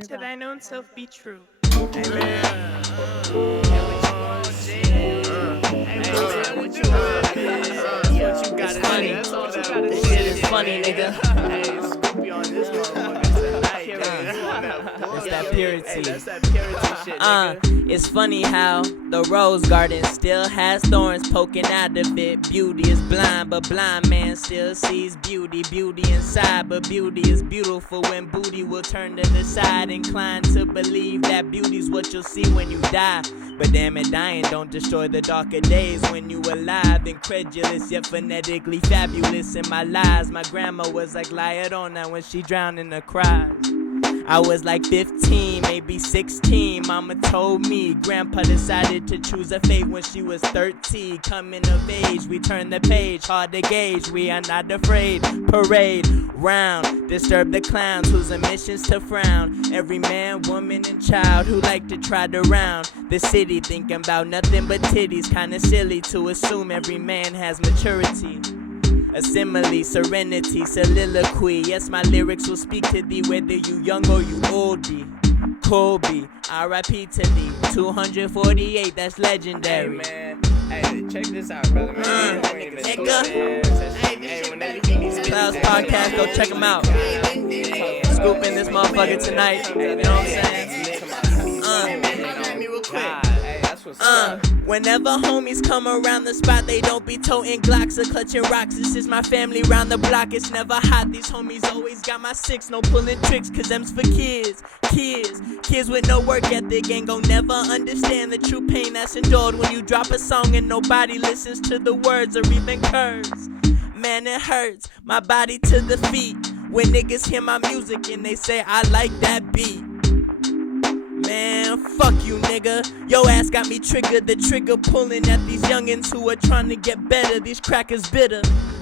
To thine own self be true. It's funny. This shit is funny, nigga. That's that purity. It's funny how the rose garden still has thorns poking out of it. Beauty is blind, but blind man still sees beauty. Beauty inside, but beauty is beautiful when booty will turn to the side. Inclined to believe that beauty's what you'll see when you die. But damn it, dying don't destroy the darker days when you alive. Incredulous yet phonetically fabulous in my lies. My grandma was like Lyodona when she drowned in her cries. I was like 15, maybe 16. Mama told me grandpa decided to choose a fate when she was 13. Coming of age, we turn the page, hard to gauge. We are not afraid. Parade round, disturb the clowns whose mission's to frown. Every man, woman, and child who like to trot around the city thinking about nothing but titties. Kinda silly to assume every man has maturity. A simile, serenity, soliloquy. Yes, my lyrics will speak to thee whether you young or you oldie. Kobe, R.I.P. to thee. 248, that's legendary. Hey, man. Hey, check this out, brother, man. Nigga. Clouds Podcast, go check them out. Scooping this motherfucker tonight. You know what I'm saying? Whenever homies come around the spot, they don't be toting Glocks or clutching rocks. This is my family round the block, it's never hot. These homies always got my six, no pulling tricks, cause them's for kids. Kids with no work ethic ain't gon' never understand the true pain that's endured when you drop a song and nobody listens to the words or even curves. Man, it hurts, my body to the feet, when niggas hear my music and they say I like that beat. Man, fuck you, nigga. Yo ass got me triggered. The trigger pulling at these youngins who are trying to get better. These crackers bitter.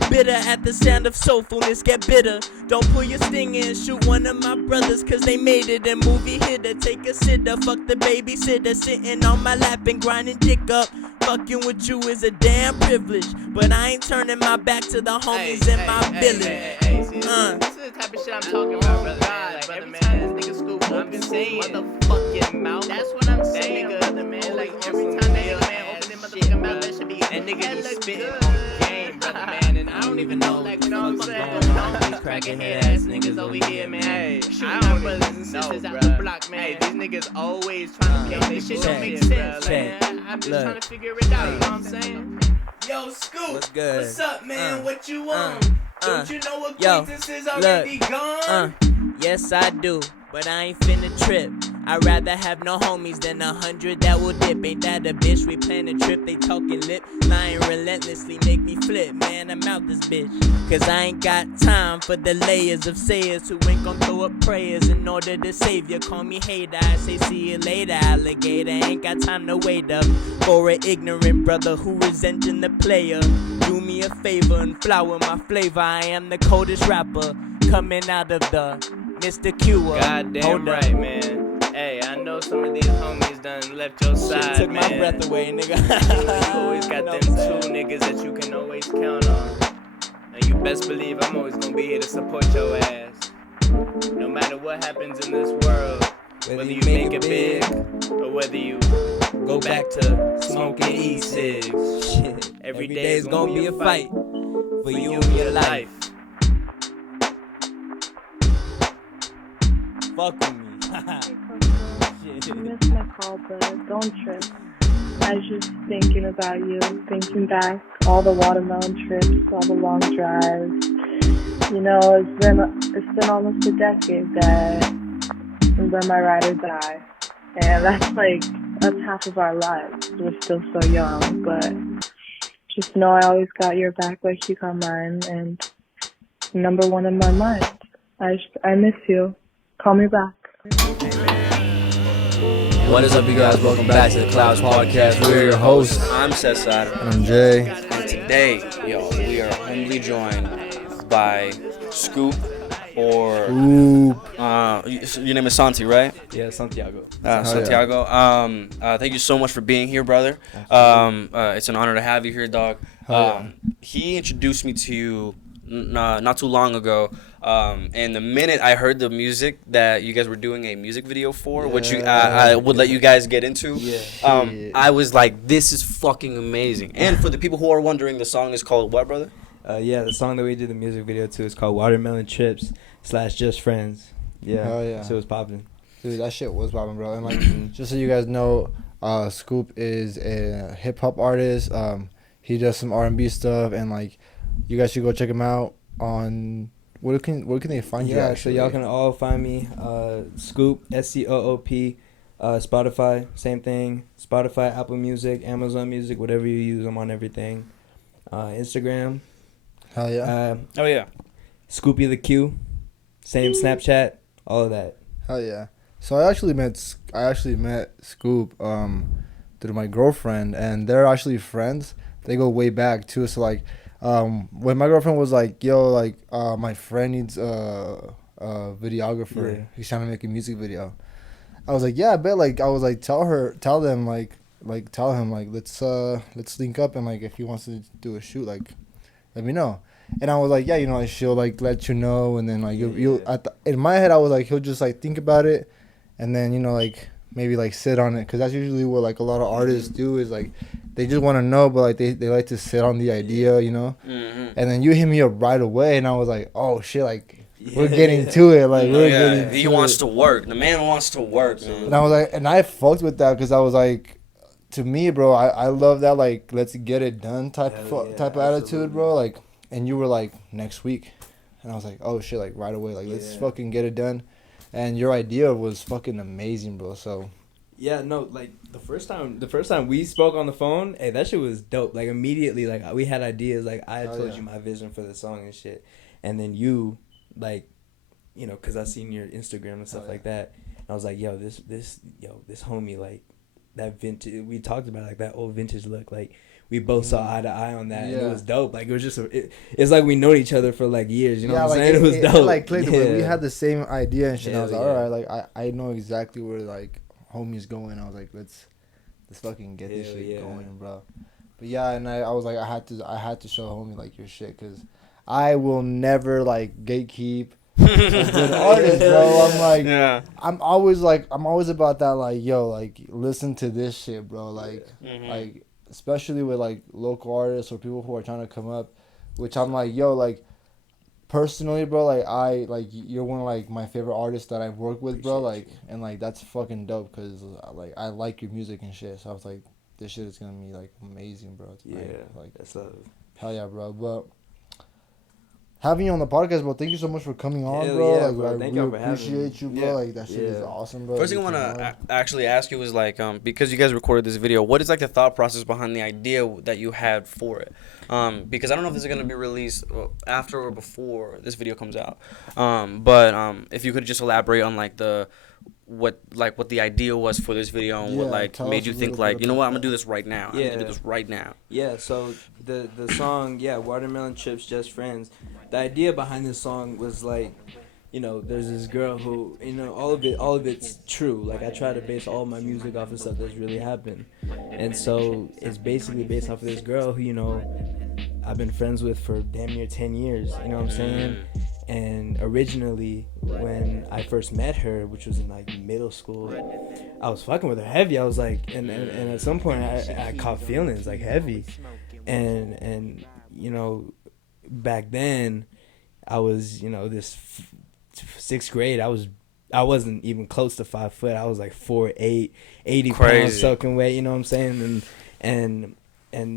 Bitter at the sound of soulfulness, get bitter. Don't pull your stinger and shoot one of my brothers, cause they made it a movie hitter. Take a sitter, fuck the babysitter, sitting on my lap and grinding dick up. Fucking with you is a damn privilege, but I ain't turning my back to the homies in my village. This is the type of shit I'm talking about, brother. Like, every time this nigga Scoop open his motherfucking mouth, that's what I'm saying, brother, man. Like, every time that man open his motherfucking mouth, that should be that nigga be spitting on game, brother, man. And I don't even know, like, you know what I'm saying? These cracking head ass niggas over here, man. Hey, shooting my brothers and sisters out the block, man. Hey, these niggas always trying to get this shit don't make sense, man. I'm just trying to figure it out, you know what I'm saying? Yo, Scoop. What's good? What's up, man? What you want? Don't you know acquaintances already gone? Yes, I do, but I ain't finna trip. I'd rather have no homies than 100 that will dip. Ain't that a bitch? We plan a trip, they talking lip. Lying relentlessly make me flip. Man, I'm out this bitch. Cause I ain't got time for the layers of sayers who ain't gon' throw up prayers in order to save you. Call me hater, I say see you later, alligator. Ain't got time to wait up for an ignorant brother who resenting the player. Do me a favor and flower my flavor. I am the coldest rapper coming out of the Mr. Q. Goddamn right, man. Hey, I know some of these homies done left your side, shit took man. my breath away, nigga. You always got them two niggas that you can always count on. And you best believe I'm always gonna be here to support your ass. No matter what happens in this world, whether you make it big or whether you go back to smoking e-cigs. Shit. Every day's gonna be a fight for you and your life. Fuck with me. I missed my call, but don't trip. I was just thinking about you, thinking back, all the watermelon trips, all the long drives. You know, it's been almost a decade that when my ride or die, and that's half of our lives. We're still so young, but just know I always got your back like you got mine, and number one in my mind. I miss you. Call me back. What is up, you guys? Welcome back to the Clouds Podcast. We're your hosts. I'm Cesar. And I'm Jay. And today, we are humbly joined by Scoop, or your name is Santi, right? Yeah, Santiago. Santiago. Yeah. Thank you so much for being here, brother. It's an honor to have you here, dog. He introduced me to you not too long ago. And the minute I heard the music that you guys were doing a music video for, which I would let you guys get into, I was like, this is fucking amazing. And for the people who are wondering, the song is called what, brother? The song that we did the music video to is called Watermelon Trips / Just Friends. Yeah. Hell yeah. So it was popping. Dude, that shit was popping, bro. And like, just so you guys know, Scoop is a hip hop artist. He does some R&B stuff, and like, you guys should go check him out on where can they find you? Yeah, Actually? so y'all can all find me, Scoop, SCOOP, Spotify, same thing. Spotify, Apple Music, Amazon Music, whatever you use, I'm on everything. Instagram. Hell yeah. Oh yeah. Scoopytheq, same Snapchat, all of that. Hell yeah. So I actually met Scoop through my girlfriend, and they're actually friends. They go way back too. So like, when my girlfriend was like, "Yo, like, my friend needs a videographer. Yeah. He's trying to make a music video." I was like, "Yeah, I bet." Like, I was like, tell him let's link up, and like, if he wants to do a shoot, like, let me know. And I was like, yeah, you know, like, she'll like let you know, and then like you'll in my head I was like, he'll just like think about it, and then, you know, like, maybe like sit on it, because that's usually what like a lot of artists do, is like they just want to know, but like they like to sit on the idea, you know. And then you hit me up right away, and I was like, oh shit, like, we're getting to it, like, we're getting he to wants it. to work. The man wants to work, man. And I was like, and I fucked with that, because I was like, to me, bro, I love that, like, let's get it done type of attitude, bro. Like, and you were like, next week, and I was like, oh shit, like, right away, like, let's fucking get it done. And your idea was fucking amazing, bro. So yeah, no, like, the first time we spoke on the phone, hey, that shit was dope. Like, immediately, like, we had ideas. Like, I had told you my vision for the song and shit, and then you, like, you know, because I seen your Instagram and stuff like that, and I was like, yo, this homie, like, that vintage, we talked about, like, that old vintage look, like, we both saw eye to eye on that, and it was dope. Like, it was just it's like we known each other for like years, you know what I'm saying? It was dope. Like, clicked, we had the same idea and shit. And I was like, all right, like, I know exactly where, like, homie's going. I was like, let's fucking get this shit going, bro. But yeah, and I was like, I had to show homie, like, your shit, because I will never, like, gatekeep a good artist, bro. I'm like, I'm always about that, like, yo, like, listen to this shit, bro. Like, like, especially with like local artists or people who are trying to come up, which I'm like, yo, like, personally, bro, like, you're one of like my favorite artists that I've worked with, bro. Like, and like, that's fucking dope, because like, I like your music and shit. So I was like, this shit is gonna be like amazing, bro. Like, that's hell yeah, bro. But having you on the podcast, bro, thank you so much for coming on, bro. Yeah, like, bro. I Thank really y'all for having appreciate you, bro. Yeah. Like, that shit is awesome, bro. First thing I want to actually ask you is, like, because you guys recorded this video, what is like the thought process behind the idea that you had for it? Because I don't know if this is going to be released after or before this video comes out. But if you could just elaborate on like what the idea was for this video, and what like made you think, like, you know what, I'm gonna do this right now. I'm gonna do this right now. Yeah, so the song, Watermelon Trips Just Friends. The idea behind this song was like, you know, there's this girl who, you know, all of it's true. Like, I try to base all my music off of stuff that's really happened. And so it's basically based off of this girl who, you know, I've been friends with for damn near 10 years, you know what I'm saying? And originally, when I first met her, which was in like middle school, I was fucking with her heavy. I was like, and at some point I caught feelings like heavy. And you know, back then I was, you know, this sixth grade, I wasn't even close to 5 foot. I was like 4'8", 80 pounds soaking wet, you know what I'm saying? And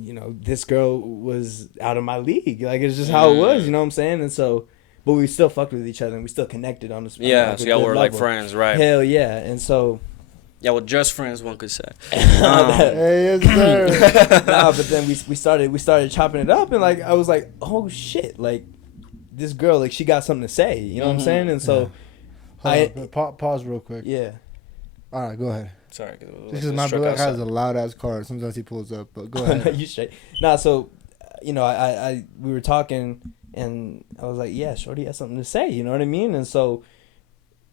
you know, this girl was out of my league. Like, it's just how it was, you know what I'm saying? And so, but we still fucked with each other, and we still connected on this. Yeah, like, so y'all were like friends, right? Hell yeah. And so, yeah, well, just friends, one could say. Hey, yes, sir. nah, but then we started chopping it up, and like, I was like, oh shit, like, this girl, like, she got something to say, you know what I'm saying? And so, pause real quick. Yeah. All right, go ahead. Sorry, because my brother has a loud ass car. Sometimes he pulls up, but go ahead. No, you straight. Nah, so, you know, I we were talking, and I was like, yeah, shorty has something to say, you know what I mean? And so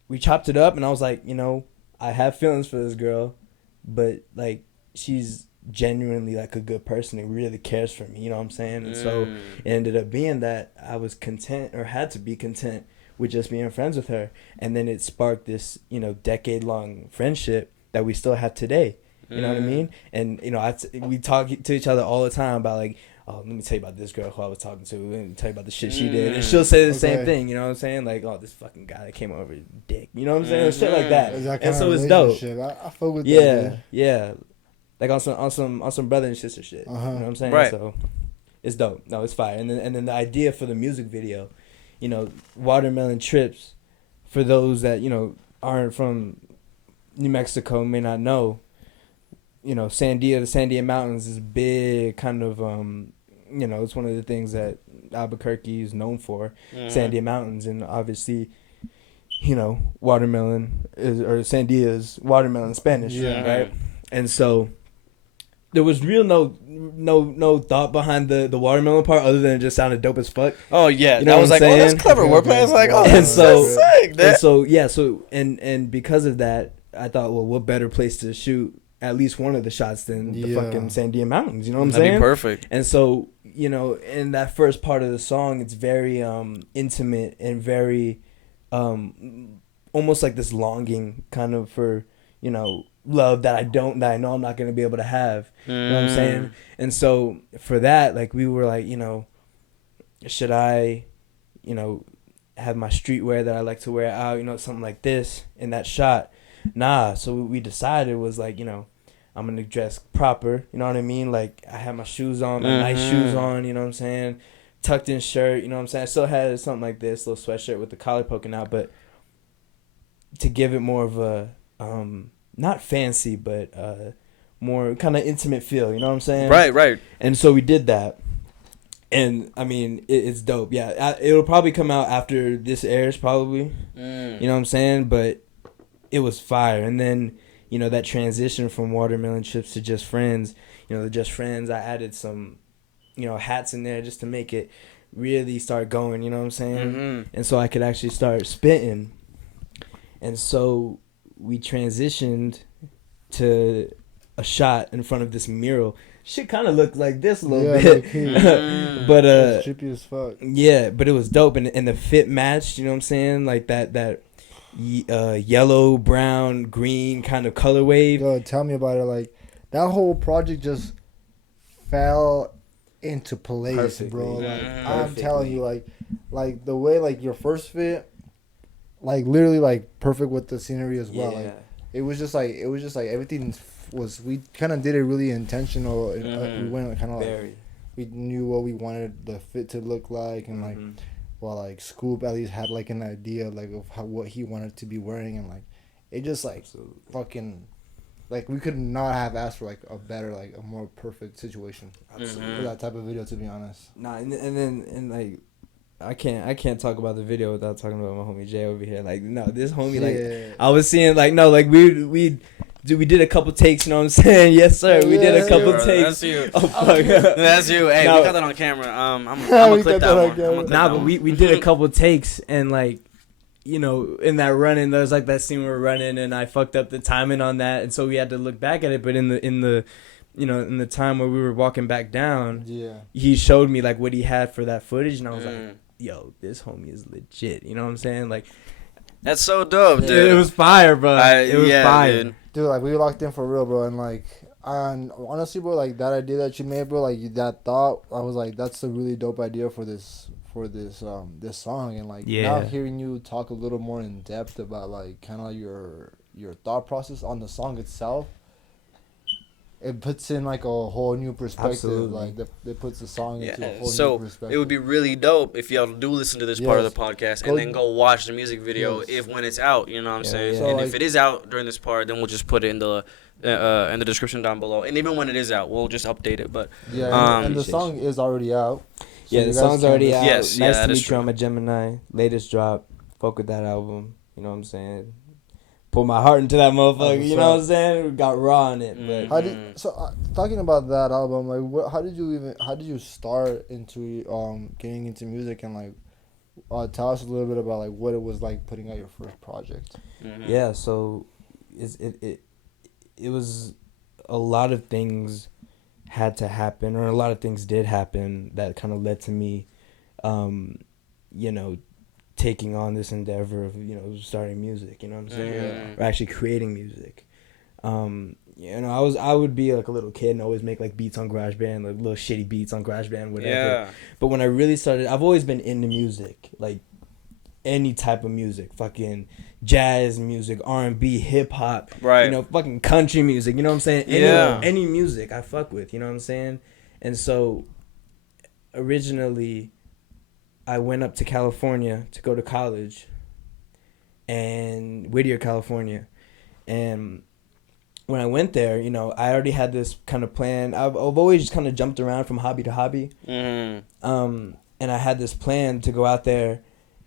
we chopped it up, and I was like, you know, I have feelings for this girl, but like, she's genuinely like a good person and really cares for me, you know what I'm saying? And so it ended up being that I was content, or had to be content, with just being friends with her. And then it sparked this, you know, decade-long friendship that we still have today. You know what I mean? And, you know, we talk to each other all the time about, like, oh, let me tell you about this girl who I was talking to, and tell you about the shit she did. And she'll say the same thing, you know what I'm saying? Like, oh, this fucking guy that came over, dick. You know what I'm saying? Shit like that. And so it's dope. I fuck with that. Yeah. Like on some brother and sister shit. You know what I'm saying? Right. So it's dope. No, it's fire. And then the idea for the music video, you know, Watermelon Trips, for those that, you know, aren't from New Mexico, may not know, you know, the Sandia Mountains is big, kind of, you know, it's one of the things that Albuquerque is known for, Sandia Mountains. And obviously, you know, watermelon Sandia is watermelon in Spanish, right? And so there was no thought behind the watermelon part, other than it just sounded dope as fuck. Oh yeah, you know that was like, saying? oh, that's clever wordplay. It's like, oh, that's sick. And so and because of that, I thought, well, what better place to shoot at least one of the shots than the fucking Sandia Mountains? You know what I'm saying? That'd be perfect. And so, you know, in that first part of the song, it's very intimate and very almost like this longing kind of for, you know, love that I know I'm not going to be able to have. You know what I'm saying? And so for that, like, we were like, you know, should I, you know, have my streetwear that I like to wear out, you know, something like this in that shot? Nah. So what we decided was, like, you know, I'm going to dress proper. You know what I mean? Like, I had my shoes on, my nice shoes on, you know what I'm saying? Tucked in shirt, you know what I'm saying? I still had something like this, little sweatshirt with the collar poking out, but to give it more of a, not fancy, but more kind of intimate feel, you know what I'm saying? Right. And so we did that. And, I mean, it's dope. Yeah, it'll probably come out after this airs, probably. You know what I'm saying? But it was fire. And then, you know, that transition from Watermelon Chips to Just Friends, you know, the Just Friends, I added some, you know, hats in there just to make it really start going, you know what I'm saying? And so I could actually start spitting. And so we transitioned to a shot in front of this mural. Shit kind of looked like this a little bit. But it's trippy as fuck. Yeah, but it was dope, and the fit matched, you know what I'm saying? Like that yellow, brown, green kind of color wave. Yo, tell me about it. Like, that whole project just fell into place, Perfectly. bro. Like, I'm telling you, like the way, like, your first fit, like, literally, like, perfect with the scenery as well. Like, it was just like everything was, we kind of did it really intentional. We went kind of like, we knew what we wanted the fit to look like, and like, well, like, Scoop at least had like an idea like of what he wanted to be wearing, and like, it just like fucking, like, we could not have asked for like a better, like, a more perfect situation for that type of video, to be honest. Nah, and like, I can't talk about the video without talking about my homie Jay over here. Like, no, this homie, like, I was seeing, like, no, like, we did a couple takes, you know what I'm saying? Yes, sir. We did a couple takes. That's you. Oh, fuck. That's you. Hey, No. we got that on camera. I'm gonna clip that one. Nah, but we did a couple takes, and, like, you know, in that running, there's like that scene where we're running, and I fucked up the timing on that, and so we had to look back at it. But in the you know, in the time where we were walking back down, he showed me like what he had for that footage, and I was like, yo, this homie is legit. You know what I'm saying? Like, that's so dope, dude. It was fire, bro. It was fire. Dude, like, we locked in for real, bro. And like, honestly, bro, like, that idea that you made, bro, like, that thought, I was like, that's a really dope idea for this song. And like, now hearing you talk a little more in depth about like kind of your thought process on the song itself, it puts in like a whole new perspective. Absolutely. Like, it puts the song into a whole so new perspective. it would be really dope if y'all do listen to this part of the podcast and then go watch the music video when it's out. You know what I'm saying? So, and like, if it is out during this part, then we'll just put it in the description down below. And even when it is out, we'll just update it. But and the song is already out. So the song's already out. Yes, nice to meet you. I'm a Gemini. Latest drop. Fuck with that album. You know what I'm saying? Put my heart into that motherfucker. You know what I'm saying? We got raw on it. But talking about that album, like, how did you start into getting into music, and like, tell us a little bit about like what it was like putting out your first project. Yeah, so it was a lot of things had to happen, or a lot of things did happen that kind of led to me, you know, taking on this endeavor of, you know, starting music, you know what I'm saying? Mm-hmm. Or actually creating music. You know, I would be like a little kid and always make like beats on GarageBand, like little shitty beats on GarageBand, whatever. Yeah. But when I really started, I've always been into music, like any type of music, fucking jazz music, R&B, hip hop, Right. you know, fucking country music, you know what I'm saying? Any music I fuck with, you know what I'm saying? And so originally I went up to California to go to college, and Whittier, California. And when I went there, you know, I already had this kind of plan. I've always just kind of jumped around from hobby to hobby. Mm-hmm. And I had this plan to go out there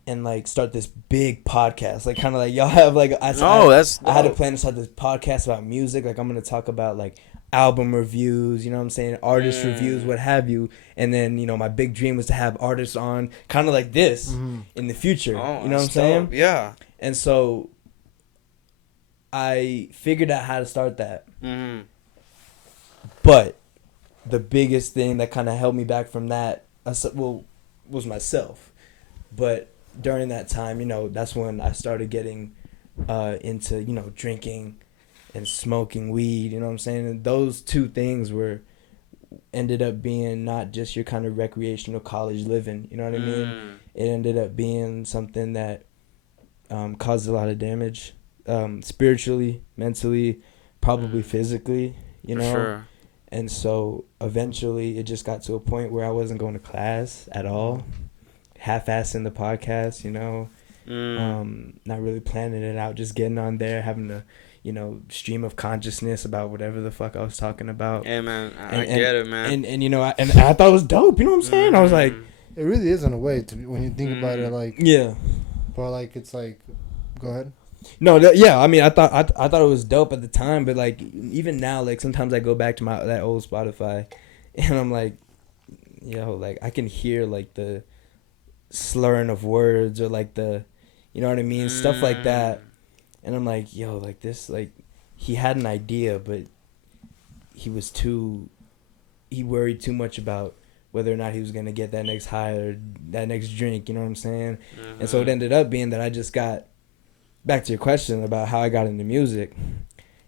and like start this big podcast, like kind of like y'all have like I had a plan to start this podcast about music. Like I'm gonna talk about like album reviews, you know what I'm saying, artist reviews, what have you. And then, you know, my big dream was to have artists on kind of like this in the future. You know what I'm saying? Yeah. And so I figured out how to start that. Mm-hmm. But the biggest thing that kind of held me back from that, was myself. But during that time, you know, that's when I started getting into, you know, drinking and smoking weed, you know what I'm saying? And those two things ended up being not just your kind of recreational college living, you know what I mean? It ended up being something that caused a lot of damage, spiritually, mentally, probably physically, you know? Sure. And so eventually it just got to a point where I wasn't going to class at all, half-assing the podcast, you know, not really planning it out, just getting on there, having a, you know, stream of consciousness about whatever the fuck I was talking about. Yeah, man. I get it, man. And you know, I thought it was dope, you know what I'm saying? I was like... It really is in a way, when you think about it, like... Yeah. But, like, it's like... Go ahead. No, yeah, I mean, I thought it was dope at the time, but, like, even now, like, sometimes I go back to that old Spotify, and I'm like, yo, like, I can hear, like, the slurring of words, or, like, the... You know what I mean? Stuff like that. And I'm like, yo, like this, like, he had an idea, but he worried too much about whether or not he was going to get that next high or that next drink, you know what I'm saying? And so it ended up being that I just got, back to your question about how I got into music,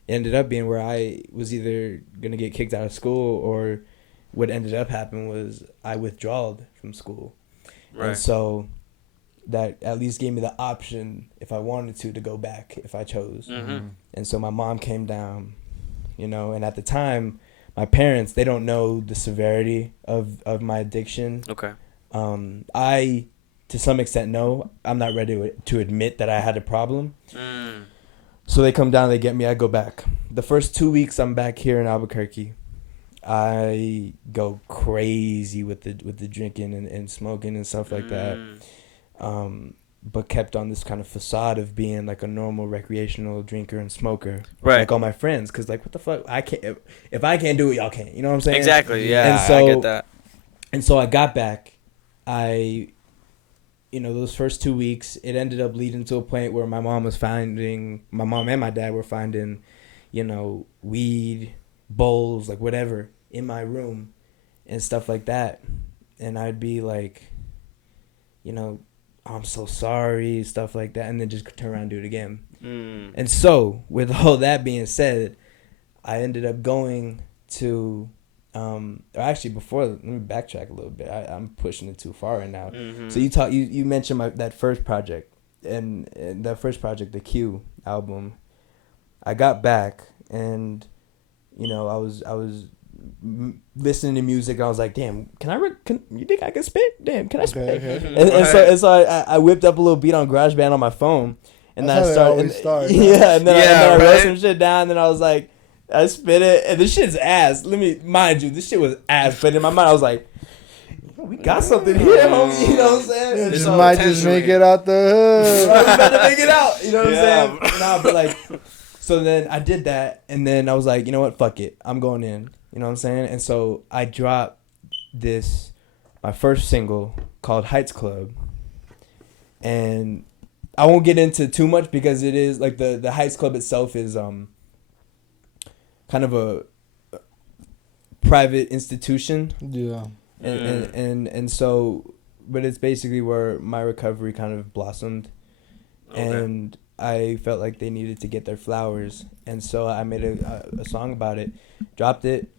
it ended up being where I was either going to get kicked out of school, or what ended up happening was I withdrawed from school. Right. And so that at least gave me the option, if I wanted to go back if I chose. And so my mom came down, you know, and at the time, my parents, they don't know the severity of my addiction. Okay. I, to some extent, know. I'm not ready to admit that I had a problem. So they come down, they get me, I go back. The first 2 weeks I'm back here in Albuquerque, I go crazy with the drinking and smoking and stuff like that. But kept on this kind of facade of being like a normal recreational drinker and smoker, right? Like all my friends, because like, what the fuck, I can't. If I can't do it, y'all can't. You know what I'm saying? Exactly. Yeah. And so, I get that. And so I got back. You know, those first 2 weeks, it ended up leading to a point where my mom and my dad were finding, you know, weed, bowls, like whatever, in my room, and stuff like that, and I'd be like, you know, I'm so sorry, stuff like that, and then just turn around and do it again. And so, with all that being said, I ended up going to, actually, before, let me backtrack a little bit. I'm pushing it too far right now. So you mentioned that first project, and that first project, the Q album. I got back, and you know, I was listening to music. I was like, damn, you think I can spit? Damn, can I spit? And so I whipped up a little beat on GarageBand on my phone, and then I started. And then I wrote some shit down. And then I was like, I spit it, and this shit's ass. Mind you, this shit was ass. But in my mind, I was like, we got something here, homie. You know what I'm saying? Just might just make it out the hood. I was about to make it out. You know what I'm saying? Nah, but like, so then I did that, and then I was like, you know what? Fuck it, I'm going in. You know what I'm saying? And so I dropped my first single called Heights Club. And I won't get into too much because it is like the Heights Club itself is kind of a private institution. Yeah. And so, but it's basically where my recovery kind of blossomed, and I felt like they needed to get their flowers, and so I made a song about it, dropped it,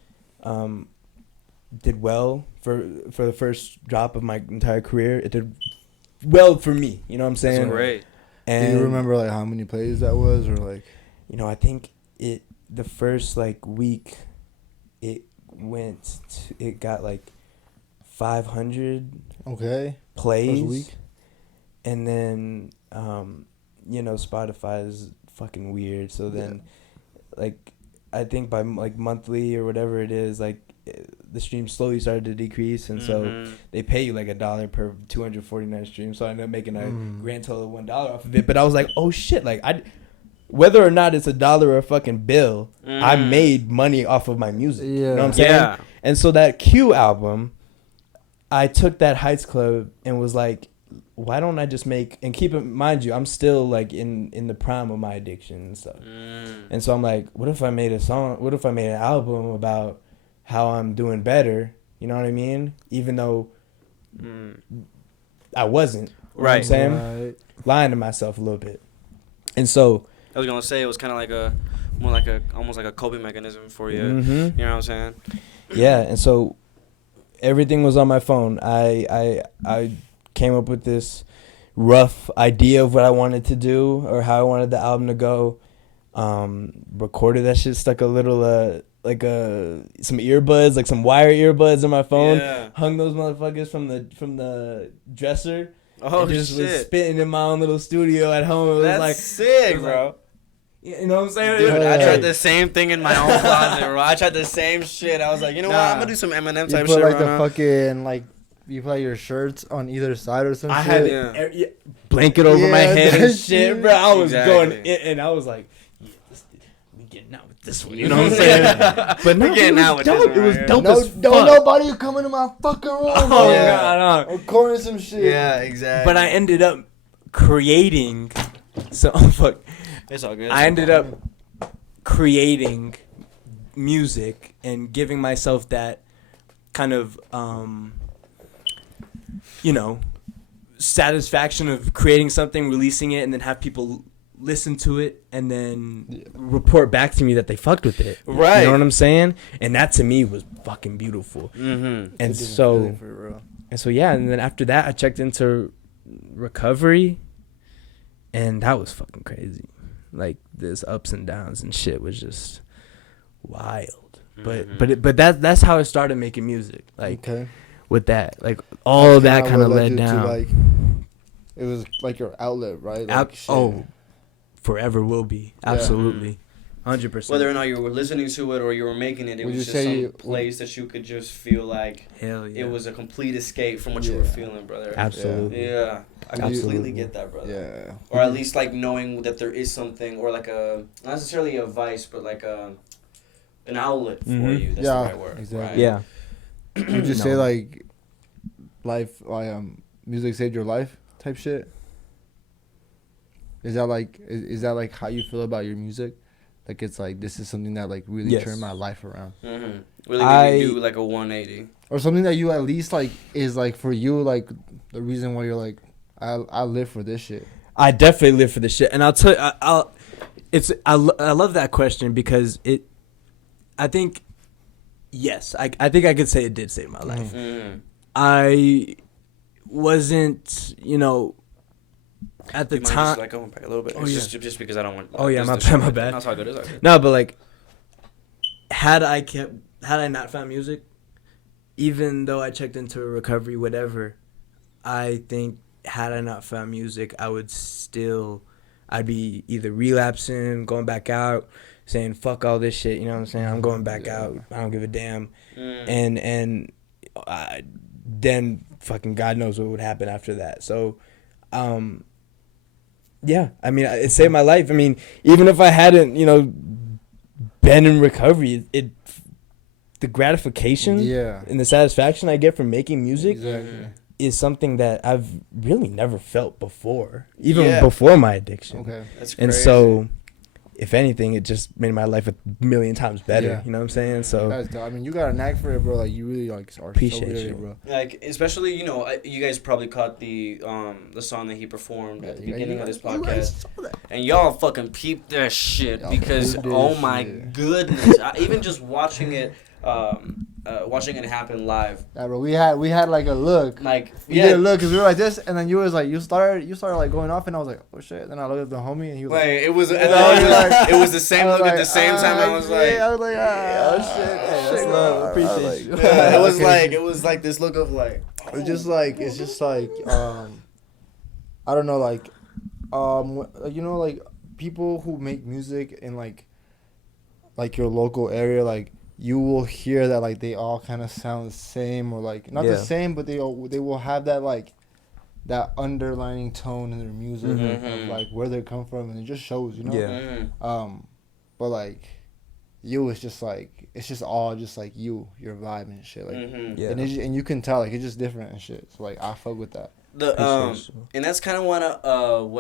did well for the first drop of my entire career. It did well for me, you know what I'm saying? That's great. And do you remember like how many plays that was, or like? You know, I think the first like week, it got like 500 plays. First week. And then you know, Spotify is fucking weird, so then like I think by like monthly or whatever it is, like the streams slowly started to decrease, and so they pay you like $1 per 249 streams, so I ended up making a grand total of $1 off of it. But I was like, oh shit, like whether or not it's $1 or a fucking bill, I made money off of my music. You know what I'm saying? Yeah. And so that Q album, I took that Heights Club and was like, why don't I just make, and keep in mind you, I'm still like in the prime of my addiction and stuff. And so I'm like, what if I made a song, what if I made an album about how I'm doing better, you know what I mean? Even though I wasn't. You know what I'm saying? Lying to myself a little bit. And so I was gonna say it was kind of like almost like a coping mechanism for you. You know what I'm saying? Yeah, and so everything was on my phone. I came up with this rough idea of what I wanted to do or how I wanted the album to go. Recorded that shit, stuck a little some earbuds, like some wire earbuds in my phone. Hung those motherfuckers from the dresser. Oh, just shit. was spitting in my own little studio at home. It was That's like sick, bro. You know what I'm saying? Dude, I tried the same thing in my own closet, bro. I tried the same shit. I was like, you know what? I'm gonna do some Eminem type you put shit like right the now. fucking like you put your shirts on either side or something. I had blanket over my head and shit, bro. I was going in, and I was like, we getting out with this one. You know what I'm saying? But no, getting out with this one. It was Right dope No, as fuck. don't nobody come into my fucking room. Oh God, no. recording some shit. Yeah, exactly. But I ended up creating. So fuck. It's all good. I ended up creating music and giving myself that kind of you know, satisfaction of creating something, releasing it, and then have people listen to it and then report back to me that they fucked with it. Right. You know what I'm saying? And that to me was fucking beautiful. And so yeah, and then after that I checked into recovery, and that was fucking crazy. Like this ups and downs and shit was just wild. But that's how I started making music. Like with that, like all that kind of led down. To, like, it was like your outlet, right? Like, forever will be. Absolutely. 100%. Whether or not you were listening to it or you were making it, it was just some place that you could just feel like it was a complete escape from what you were feeling, brother. Absolutely. Yeah. I completely get that, brother. Yeah. Or at least like knowing that there is something, or like not necessarily a vice, but like an outlet for you. That's the right word. Exactly. Right? Yeah. Would you say like music saved your life type shit? Is that like how you feel about your music? Like it's like this is something that like really turned my life around. Really made you do like a 180. Or something that you at least like is like for you like the reason why you're like I live for this shit. I definitely live for this shit, and I'll tell you, I love that question because I think yes, I think I could say it did save my life. I wasn't, you know, at the time. Just like going back a little bit. Just because I don't want. My bad. That's all good. It's all good. No, but like, had I not found music, even though I checked into a recovery, whatever, I think had I not found music, I'd be either relapsing, going back out, saying fuck all this shit. You know what I'm saying? I'm going back out. I don't give a damn. And then fucking God knows what would happen after that. So, yeah, I mean, it saved my life. I mean, even if I hadn't, you know, been in recovery, the gratification and the satisfaction I get from making music is something that I've really never felt before, even before my addiction. Okay, that's crazy. And so, if anything, it just made my life a million times better. Yeah. You know what I'm saying? So That's dope. I mean, you got a knack for it, bro. Like you really like are Appreciate so good at you. it, bro. Like, especially, you know, you guys probably caught the song that he performed at the beginning of this podcast, and y'all fucking peeped that shit Y'all because peeped that oh my shit. goodness, even just watching it happen live, Yeah, bro. We had like a look. like We did a look because we were like this, and then you started like going off, and I was like, oh shit. Then I looked at the homie, and he was like like, it was, and I then was like- it was the same I was look at like, the same time. I was like, yeah, I was like, oh shit, hey, that's love. Appreciate you. yeah, Okay. it was like this look of like, It's just like I don't know, like you know, like people who make music in like your local area, like you will hear that like they all kind of sound the same, or like not the same, but they will have that like that underlining tone in their music of like where they come from, and it just shows, you know. Yeah. But like you, it's just all just like your vibe and shit, like Yeah. and you can tell like it's just different and shit. So like I fuck with that. And that's kind of what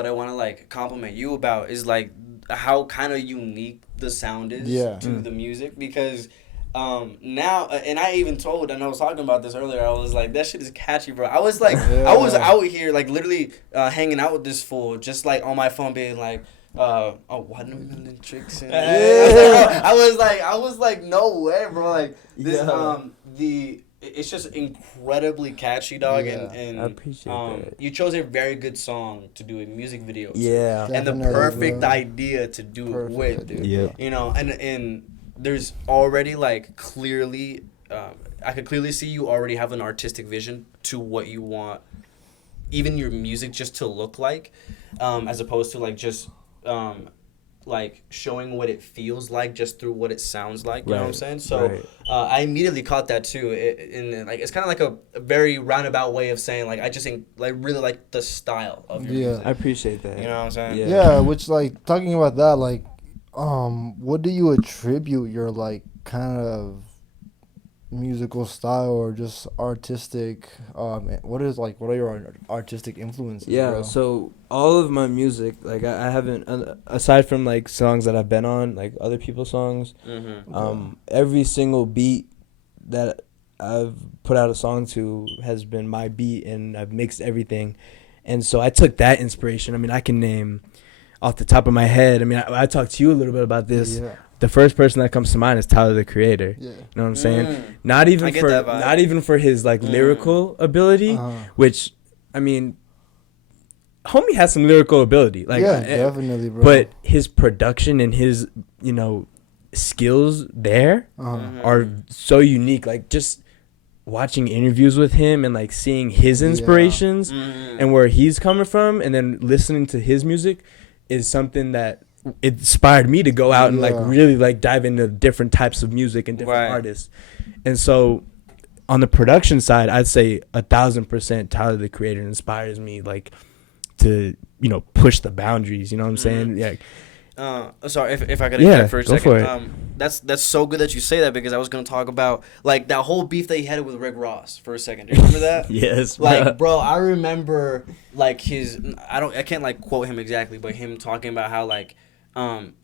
I want to like compliment you about is like how kind of unique the sound is to the music, because now, and I even told, and I was talking about this earlier, I was like, that shit is catchy, bro. I was like, I was out here like literally hanging out with this fool, just like on my phone being like, watermelon tricks. I was like, no way, bro. Like this, it's just incredibly catchy, dog. And I appreciate that. You chose a very good song to do a music video to. Yeah. And the Definitely, perfect bro. idea to do it with, dude. Yeah. You know, and there's already like clearly, I could clearly see you already have an artistic vision to what you want, even your music just to look like, as opposed to like just like showing what it feels like just through what it sounds like. You know what I'm saying? So I immediately caught that too. And like it's kind of like a very roundabout way of saying like I just like really like the style of your music. I appreciate that. You know what I'm saying? Yeah, which like talking about that, like what do you attribute your like kind of musical style or just artistic what are your artistic influences? Bro? So all of my music, like I haven't aside from like songs that I've been on, like other people's songs, every single beat that I've put out a song to has been my beat, and I've mixed everything. And so I took that inspiration. I mean, I can name off the top of my head, I mean, I talked to you a little bit about this. The first person that comes to mind is Tyler, the Creator. You know what I'm saying? Not even for his like lyrical ability, which I mean, homie has some lyrical ability. Like definitely, bro. But his production and his, you know, skills there are so unique. Like just watching interviews with him and like seeing his inspirations and where he's coming from, and then listening to his music is something that it inspired me to go out and like really like dive into different types of music and different artists. And so on the production side, I'd say 1,000% Tyler, the Creator, inspires me like to, you know, push the boundaries. You know what I'm saying? Yeah. Sorry, if I could interject for a second. For it. That's so good that you say that, because I was gonna talk about like that whole beef that he had with Rick Ross for a second. Do you remember that? Yes. Like, bro, I remember like I can't like quote him exactly, but him talking about how like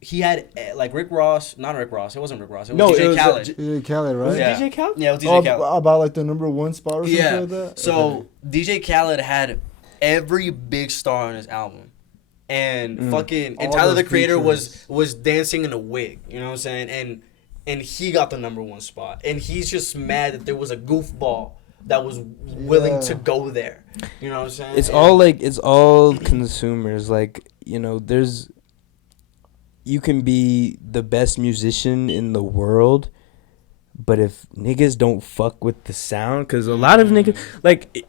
he had like Rick Ross, not Rick Ross. It wasn't Rick Ross. It was DJ Khaled. DJ Khaled, right? Was it DJ Khaled? Yeah, it was DJ Khaled. About like the #1 spot or something like that. So DJ Khaled had every big star on his album. And fucking and All Tyler the those Creator features. was dancing in a wig, you know what I'm saying? And he got the #1 spot. And he's just mad that there was a goofball that was willing to go there. You know what I'm saying? It's all consumers. Like, you know, you can be the best musician in the world, but if niggas don't fuck with the sound, because a lot of niggas, like,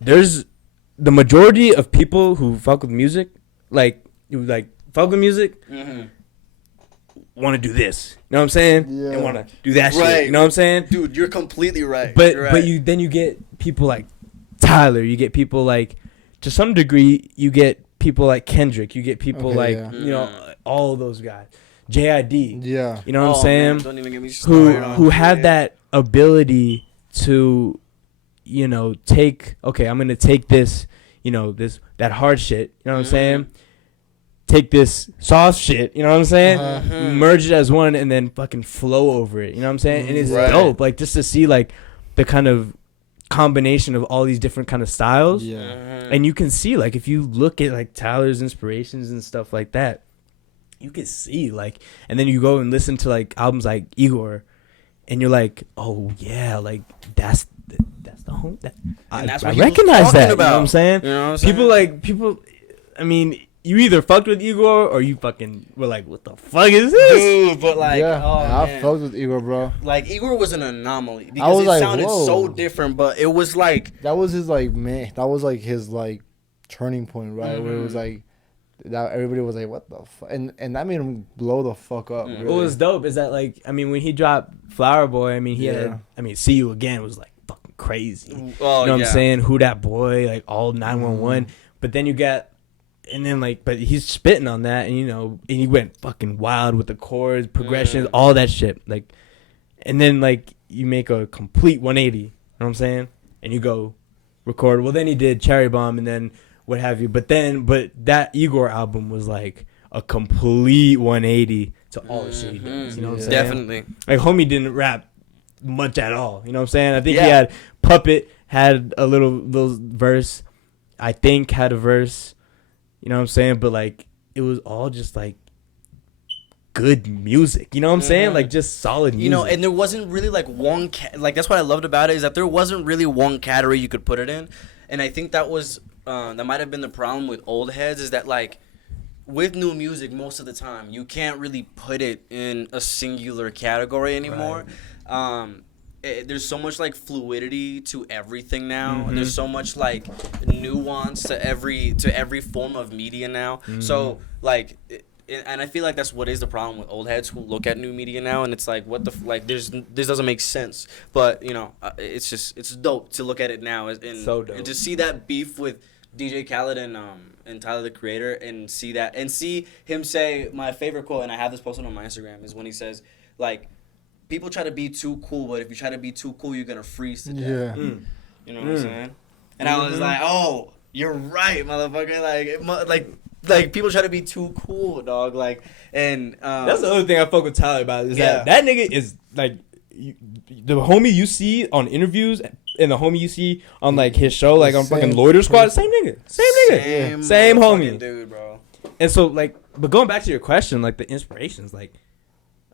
there's the majority of people who fuck with music, like fuck with music, want to do this. You know what I'm saying? Yeah. And want to do that shit. You know what I'm saying? Dude, you're completely right. But you're right. but you get people like Tyler. You get people like, to some degree, you get people like Kendrick. You get people you know, all of those guys. JID. Yeah. You know what I'm saying? Man, don't even get me started on Who have JID. that ability to, you know, I'm gonna take this, you know, that hard shit, you know what I'm saying? take this soft shit, you know what I'm saying? Merge it as one and then fucking flow over it, you know what I'm saying? And it's dope, like just to see like the kind of combination of all these different kind of styles. Yeah. And you can see like if you look at like Tyler's inspirations and stuff like that, you can see like, and then you go and listen to like albums like Igor, and you're like, oh yeah, like that's the home that I recognize that. You know what I'm saying? You know what I'm saying? People. I mean, you either fucked with Igor or you fucking were like, what the fuck is this? Dude, but like, I fucked with Igor, bro. Like Igor was an anomaly because it sounded so different, but it was like that was his like that was like his like turning point, right? Where it was like that everybody was like, what the fuck, and that made him blow the fuck up. Really. What was dope is that like, I mean, when he dropped Flower Boy, I mean, he had, I mean, See You Again was like fucking crazy. You know what I'm saying? Who That Boy, like all 911. But then you got, and then like, but he's spitting on that, and you know, and he went fucking wild with the chords, progressions, all that shit. Like, and then like you make a complete 180. You know what I'm saying? And you go record. Well, then he did Cherry Bomb, and then what have you. But that Igor album was like a complete 180 to all the shit he does. You know what I'm saying? Definitely. Like homie didn't rap much at all. You know what I'm saying? I think he had Puppet had a little verse. I think had a verse. You know what I'm saying? But like it was all just like good music. You know what I'm saying? Like just solid music. You know, and there wasn't really like one like that's what I loved about it is that there wasn't really one category you could put it in. And I think that was that might have been the problem with old heads is that like with new music most of the time you can't really put it in a singular category anymore. There's so much like fluidity to everything now. There's so much like nuance to every form of media now. So like and I feel like that's what is the problem with old heads who look at new media now, and it's like what the like this doesn't make sense. But you know, it's dope to look at it now and so dope. And to see that beef with DJ Khaled and Tyler the Creator and see that and see him say my favorite quote, and I have this posted on my Instagram, is when he says like people try to be too cool, but if you try to be too cool, you're gonna freeze to death. You know what I'm saying? And I was like, oh, you're right, motherfucker. Like people try to be too cool, dog. Like, and that's the other thing I fuck with Tyler about is that nigga is like the homie you see on interviews and the homie you see on like his show, like on fucking Loiter Squad, same nigga, same homie, dude, bro. And so like, but going back to your question, like the inspirations, like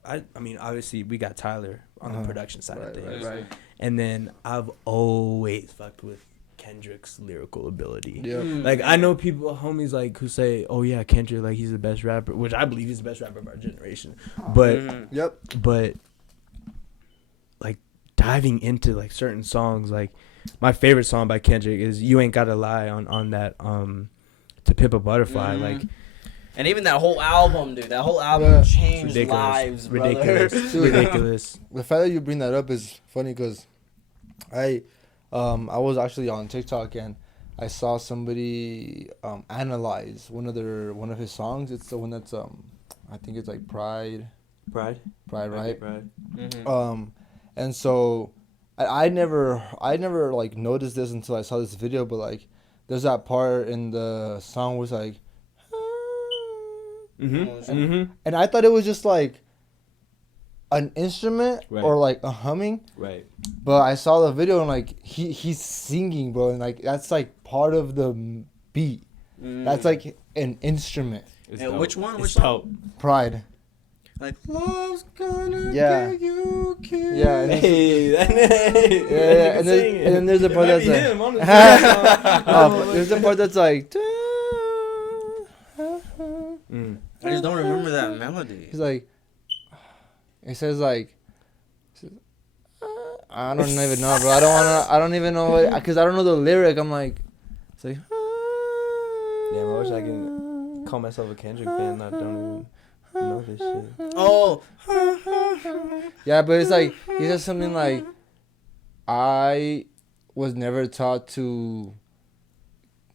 I mean, obviously we got Tyler on the production side of things, and then I've always fucked with Kendrick's lyrical ability. Like I know people, homies, like who say, "Oh yeah, Kendrick, like he's the best rapper," which I believe he's the best rapper of our generation. But but like diving into like certain songs, like my favorite song by Kendrick is "You Ain't Gotta Lie" on that "To Pimp a Butterfly." Like, and even that whole album, dude. That whole album changed lives, ridiculous, ridiculous. The fact that you bring that up is funny because I was actually on TikTok and I saw somebody analyze one of his songs. It's the one that's I think it's like Pride, right? Pride. And so I never like noticed this until I saw this video. But like, there's that part in the song where it's like, and I thought it was just like an instrument or like a humming, but I saw the video and like he's singing, bro, and like that's like part of the beat. That's like an instrument. Which one? Which song? Pride. Like love's gonna get you killed. Yeah. And And then there's a part that's like there's a part that's like I just don't remember that melody. He's like, it says like, I don't even know, bro. I don't even know what, because I don't know the lyric. I'm like, it's like, damn, I wish I can call myself a Kendrick fan. I don't even know this shit. Oh. Yeah, but it's like, he says something like, I was never taught to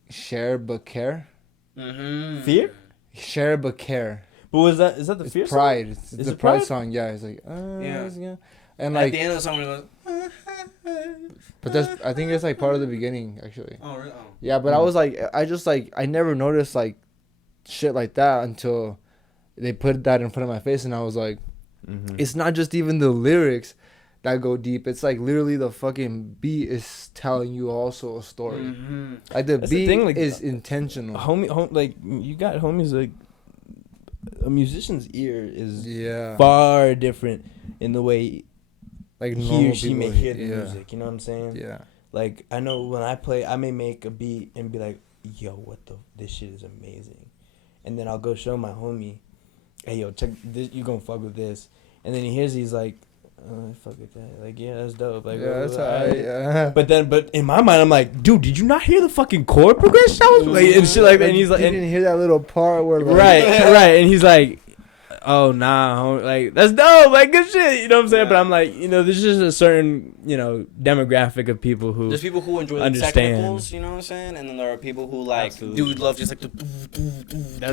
share but care. Fear? Share but care. But is that the Fear Pride. song? It's the Pride song. Yeah, it's like, and like at the end of the song, we're like, but that's, I think it's like part of the beginning actually. Oh, really? Oh. Yeah, but I was like, I just like, I never noticed like shit like that until they put that in front of my face, and I was like, it's not just even the lyrics that go deep. It's like literally the fucking beat is telling you also a story. Like the beat is intentional. Like you got homies like a musician's ear is Yeah. far different in the way Like he or she people, may hear the yeah. music. You know what I'm saying? Yeah. Like I know when I play, I may make a beat and be like, "Yo, this shit is amazing," and then I'll go show my homie, "Hey, yo, check this. You gonna fuck with this?" And then he hears, he's like, "Oh, fuck with that. Like, yeah, that's dope. Like, Yeah, that's alright." alright. But in my mind, I'm like, "Dude, did you not hear the fucking chord progression?" I was like, and shit like that. And he's like, you didn't hear that little part where like, right, and he's like, "Oh nah, homie, like that's dope, like good shit," you know what I'm saying? But I'm like, there's just a certain, demographic of people who There's people who enjoy the understand. technicals, you know what I'm saying, and then there are people who like Absolutely. dude love just like the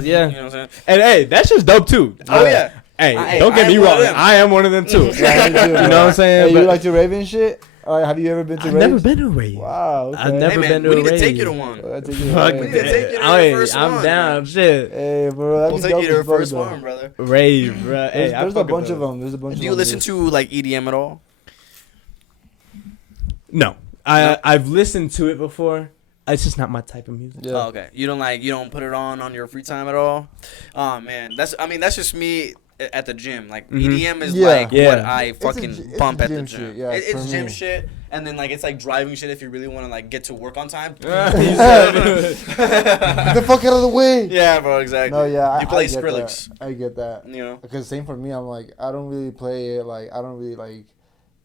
yeah. you know what I'm saying. And hey, that's just dope too. Oh yeah. Hey, don't get me wrong, I am one of them too. Yeah, me too, You know what I'm saying? Hey, you But like to rave and shit? Have you ever been to I've rave? never been to a rave. Wow. Okay. I've never Hey man, been to we a need to rave. take you to one. I'll take you to Fuck rave. We need to take you to that. the first I'm one, down. man. Shit. Hey, bro. That'd We'll be take you to dope the as first fuck, though. one, brother. Rave, bro. Hey, There's a bunch of them. There's a bunch of Do them. you listen to like EDM at all? No, I've listened to it before. It's just not my type of music. Yeah. Oh, okay. You don't put it on your free time at all? Oh man, that's just me at the gym. Like EDM is Yeah. like Yeah. what I fucking it's bump at the gym gym. shit, yeah, It's for gym me. shit, and then like it's like driving shit if you really want to like get to work on time. Get the fuck out of the way. Yeah, bro, exactly. No, yeah. You play I get Skrillex. that. I get that. You know. Because same for me. I'm like, I don't really play it. Like, I don't really like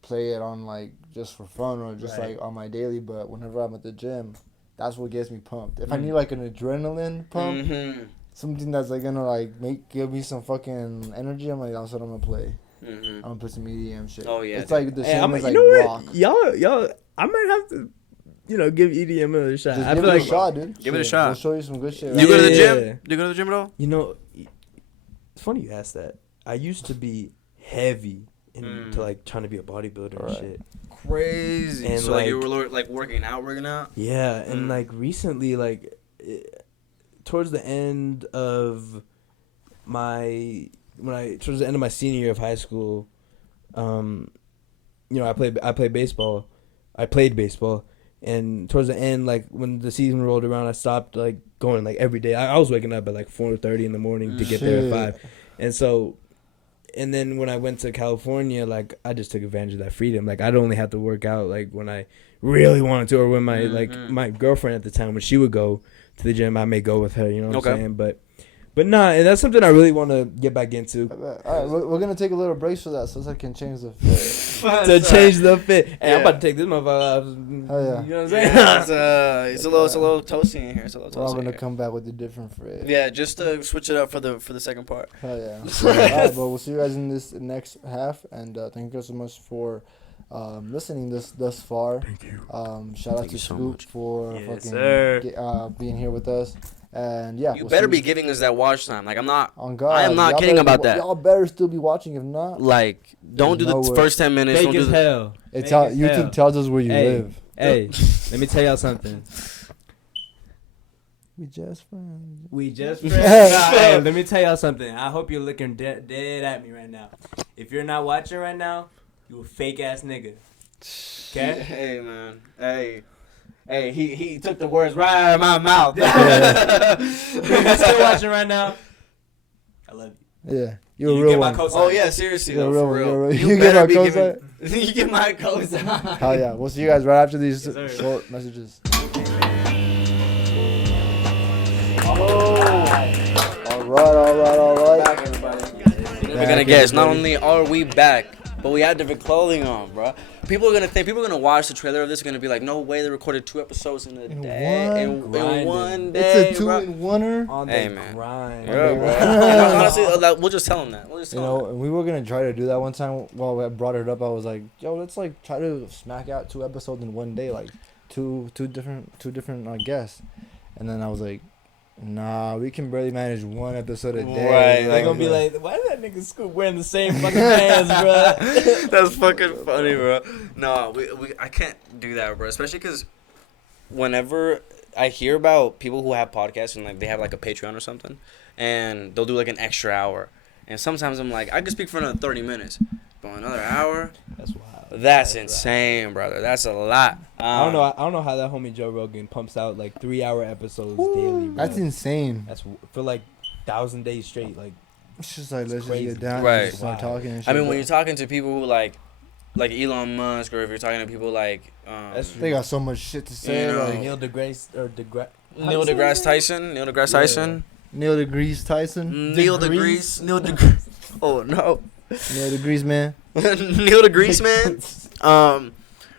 play it on like just for fun or just Right. like on my daily. But whenever I'm at the gym, that's what gets me pumped. If I need like an adrenaline pump, something that's like gonna like give me some fucking energy, I'm like, that's what I'm gonna play. I'm gonna put some EDM shit. Oh, yeah, It's dude. like the Hey, same as you like know rock. what? Y'all, I might have to, give EDM another shot. Just I give feel it a like, shot, dude. Give it a Shit, shot. We'll show you some good shit. You go to the Yeah. gym? Do you go to the gym at all? it's funny you asked that. I used to be heavy into like trying to be a bodybuilder and Right. shit. Crazy. And, So like you like- were like working out. Yeah, and like recently, like towards the end of my senior year of high school, I played baseball. I played baseball, and towards the end, like when the season rolled around, I stopped like going like every day. I was waking up at like 4:30 in the morning to get there at 5, and so. And then when I went to California, like I just took advantage of that freedom. Like I'd only have to work out like when I really wanted to, or when my my girlfriend at the time, when she would go to the gym, I may go with her. You know what I'm saying? But nah, and that's something I really want to get back into. All right, we're gonna take a little break for that, so I can change the fit. To change the fit. Hey, I'm about to take this motherfucker off. Oh, yeah. You know what I'm saying? Yeah, it's a little toasty in here. It's a little We're all toasty. gonna here. come back with a different fit. Yeah, just to switch it up for the second part. Hell yeah. All right, but we'll see you guys in this next half, and thank you guys so much for listening thus far. Thank you. Shout out Thank to you so Scoop much. for Yes, fucking sir. being here with us, and yeah, You we'll better see be you- giving us that watch time. Like I'm not. On God, I am not y'all kidding better be about that. Y'all better still be watching. If not, Like don't do the No way. first 10 minutes. Fake Don't do as the. hell. it's Fake how as YouTube hell. tells us where you Hey, live. hey, let me tell y'all something. We just friends. We just friends. Nah, hey, let me tell y'all something. I hope you're looking dead at me right now. If you're not watching right now, you a fake ass nigga. Okay? Hey man. Hey, he took the words right out of my mouth. If you're still watching right now, I love you. Yeah, you're a You real get my one. cosign. Oh yeah, seriously You're though, a real for one, real. you're a real- you get my giving. You get my cosign. Hell yeah, we'll see you guys right after these Yes, sir. short messages. All right. We're gonna guess. Not only are we back, but we have different clothing on, bro. People are gonna watch the trailer of this. Gonna be like, no way they recorded 2 episodes in a day. In one day. It's a bro. 2-in-1er. On Hey, the man. grind. Yeah, bro. No, honestly, like, we'll just tell them that. We'll just You tell know, and we were gonna try to do that one time. While I brought it up, I was like, "Yo, let's like try to smack out 2 episodes in one day, like two different guests." And then I was like, "Nah, we can barely manage 1 episode a day." Right, They're gonna be like, why is that nigga Scoop wearing the same fucking pants, bro? That's fucking funny, bro. No, I can't do that, bro. Especially because whenever I hear about people who have podcasts and like they have like a Patreon or something, and they'll do like an extra hour. And sometimes I'm like, I could speak for another 30 minutes, but another hour. That's wild. That's insane, brother. That's a lot. I don't know how that homie Joe Rogan pumps out like 3-hour episodes daily. Bro. That's insane. That's for like 1,000 days straight. Like It's just like let's crazy. just get down Right. and start talking and shit. I mean, when you're talking to people who like Elon Musk, or if you're talking to people like they got so much shit to say. You know, like Neil deGrasse or Neil deGrasse Tyson. Neil deGrasse Tyson. Neil deGrasse. Neil deGrasse. Oh no. Neil deGrasse man. Neil deGrasse man.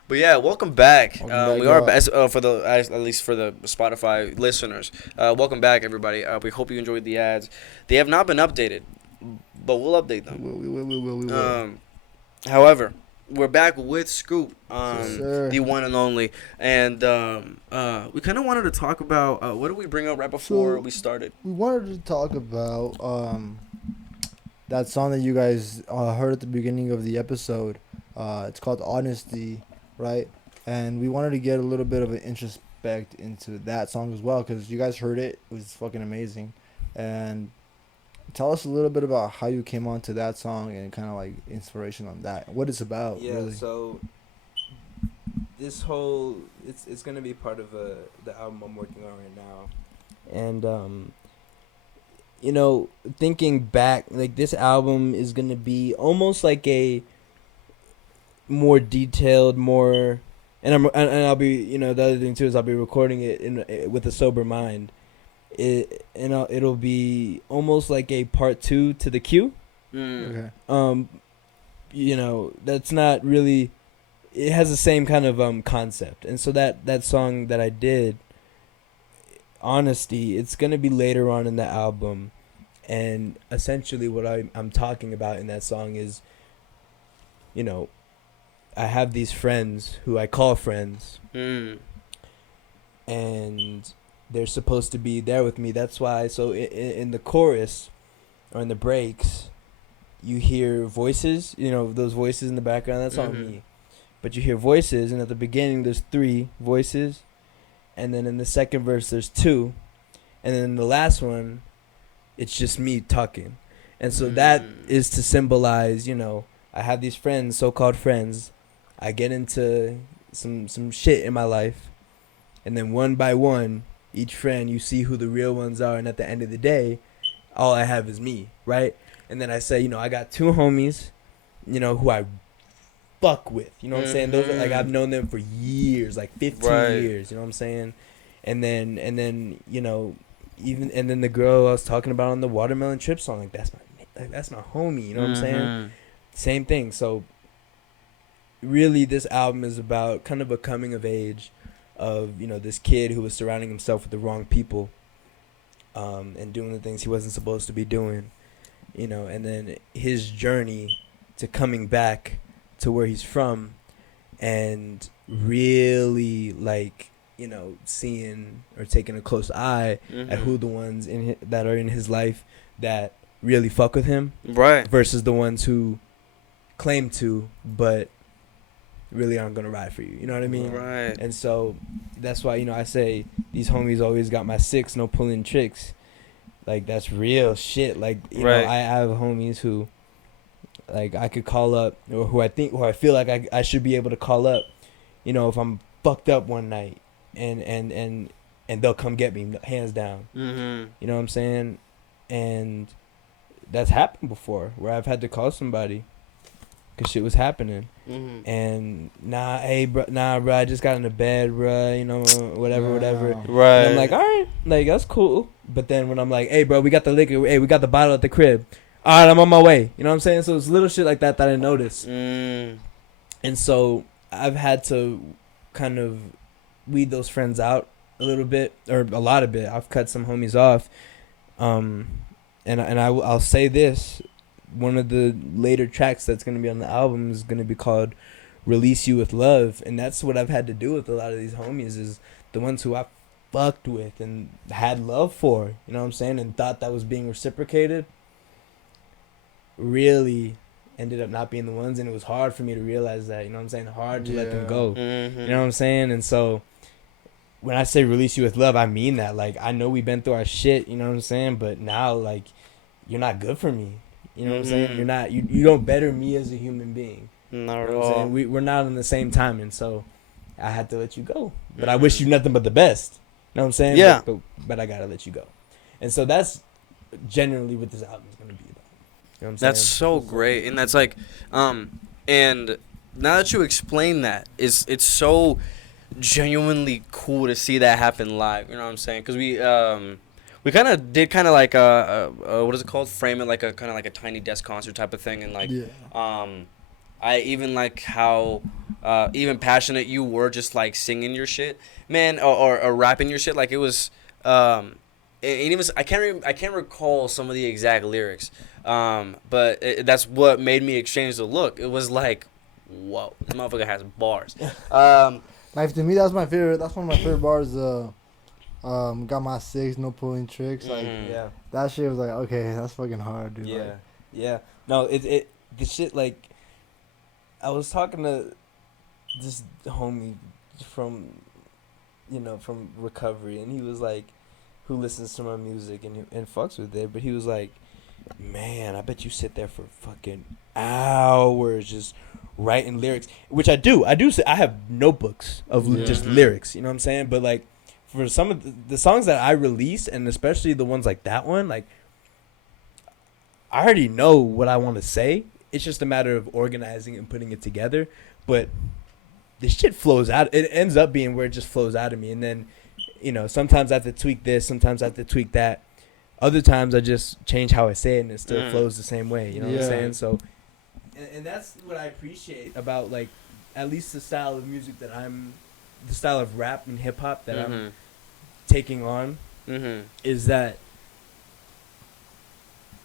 But yeah, welcome back. We are for the at least for the Spotify listeners. Welcome back, everybody. We hope you enjoyed the ads. They have not been updated, but we'll update them. We will. However, we're back with Scoop, Yes, sir. the one and only, and we kind of wanted to talk about what did we bring up right before we started? We wanted to talk about that song that you guys heard at the beginning of the episode. It's called Honesty, right? And we wanted to get a little bit of an introspect into that song as well, because you guys heard it. It was fucking amazing. And tell us a little bit about how you came onto that song and kind of like inspiration on that. What it's about. Yeah, really. so this whole it's gonna be part of the album I'm working on right now, and you know, thinking back, like this album is gonna be almost like a more detailed, more, and I'll be, you know, the other thing too is I'll be recording it with a sober mind. It'll be almost like a part 2 to the Q. Okay. You know, that's not really, it has the same kind of concept. And so that song that I did, Honesty, it's going to be later on in the album. And essentially what I'm talking about in that song is, you know, I have these friends who I call friends. And they're supposed to be there with me. That's why, so in the chorus or in the breaks, you hear voices, you know, those voices in the background, that's all me. But you hear voices, and at the beginning there's 3 voices, and then in the second verse there's 2, and then in the last one, it's just me talking. And so that is to symbolize, you know, I have these friends, so-called friends, I get into some shit in my life, and then one by one, each friend, you see who the real ones are, and at the end of the day, all I have is me, right? And then I say, you know, I got 2 homies, you know, who I fuck with, you know what I'm saying? Those are, like, I've known them for years, like 15 years, you know what I'm saying? And then, you know, and then the girl I was talking about on the Watermelon Trip song, like, that's my homie, you know what I'm saying? Same thing. So really this album is about kind of a coming of age of, you know, this kid who was surrounding himself with the wrong people, and doing the things he wasn't supposed to be doing, you know, and then his journey to coming back to where he's from, and really, like, you know, seeing or taking a close eye at who the ones that are in his life that really fuck with him, right, versus the ones who claim to but really aren't gonna ride for you, you know what I mean? Right. And so that's why, you know, I say these homies always got my 6, no pulling tricks. Like, that's real shit. Like, you know, I have homies who, like, I could call up, or who I feel like I should be able to call up, you know, if I'm fucked up one night, and they'll come get me, hands down. You know what I'm saying? And that's happened before, where I've had to call somebody because shit was happening. And bro, I just got into bed, bro, you know, whatever. Right. And I'm like, all right, like, that's cool. But then when I'm like, hey, bro, we got the liquor, hey, we got the bottle at the crib, all right, I'm on my way, you know what I'm saying? So it's little shit like that I notice. And so I've had to kind of weed those friends out a little bit, or a lot of it. I've cut some homies off. And I'll say this, one of the later tracks that's going to be on the album is going to be called Release You With Love. And that's what I've had to do with a lot of these homies, is the ones who I fucked with and had love for, you know what I'm saying, and thought that was being reciprocated, really ended up not being the ones. And it was hard for me to realize that, you know what I'm saying, hard to let them go, you know what I'm saying. And so when I say release you with love, I mean that. Like, I know we've been through our shit, you know what I'm saying? But now, like, you're not good for me. You know what I'm saying? You're not, you don't better me as a human being. Not at You know what I'm all. saying? We're not on the same time, and so I had to let you go. But I wish you nothing but the best. You know what I'm saying? Yeah. But I gotta let you go. And so that's generally what this album is gonna be about. You know what I'm saying? That's so great, and that's like, and now that you explain that, it's so genuinely cool to see that happen live. You know what I'm saying? Because we kind of did kind of like what is it called? Frame it like a kind of like a tiny desk concert type of thing, and like, I even like how even passionate you were just like singing your shit, man, or rapping your shit. Like it was, and it was I can't recall some of the exact lyrics, but that's what made me exchange the look. It was like, whoa, this motherfucker has bars. Like to me, that's my favorite. That's one of my favorite bars. Got my 6, no pulling tricks. Like Yeah. that shit was like, okay, that's fucking hard, dude. Yeah. Like, Yeah. No, the shit, like, I was talking to this homie from recovery, and he was like, who listens to my music and fucks with it, but he was like, man, I bet you sit there for fucking hours just writing lyrics, which I do. I have notebooks of just lyrics, you know what I'm saying? But like, for some of the songs that I release, and especially the ones like that one, like, I already know what I want to say. It's just a matter of organizing and putting it together. But this shit flows out. It ends up being where it just flows out of me. And then, you know, sometimes I have to tweak this. Sometimes I have to tweak that. Other times I just change how I say it, and it still flows the same way. You know what I'm saying? So, and that's what I appreciate about, like, at least the style of music that the style of rap and hip hop that I'm taking on, is that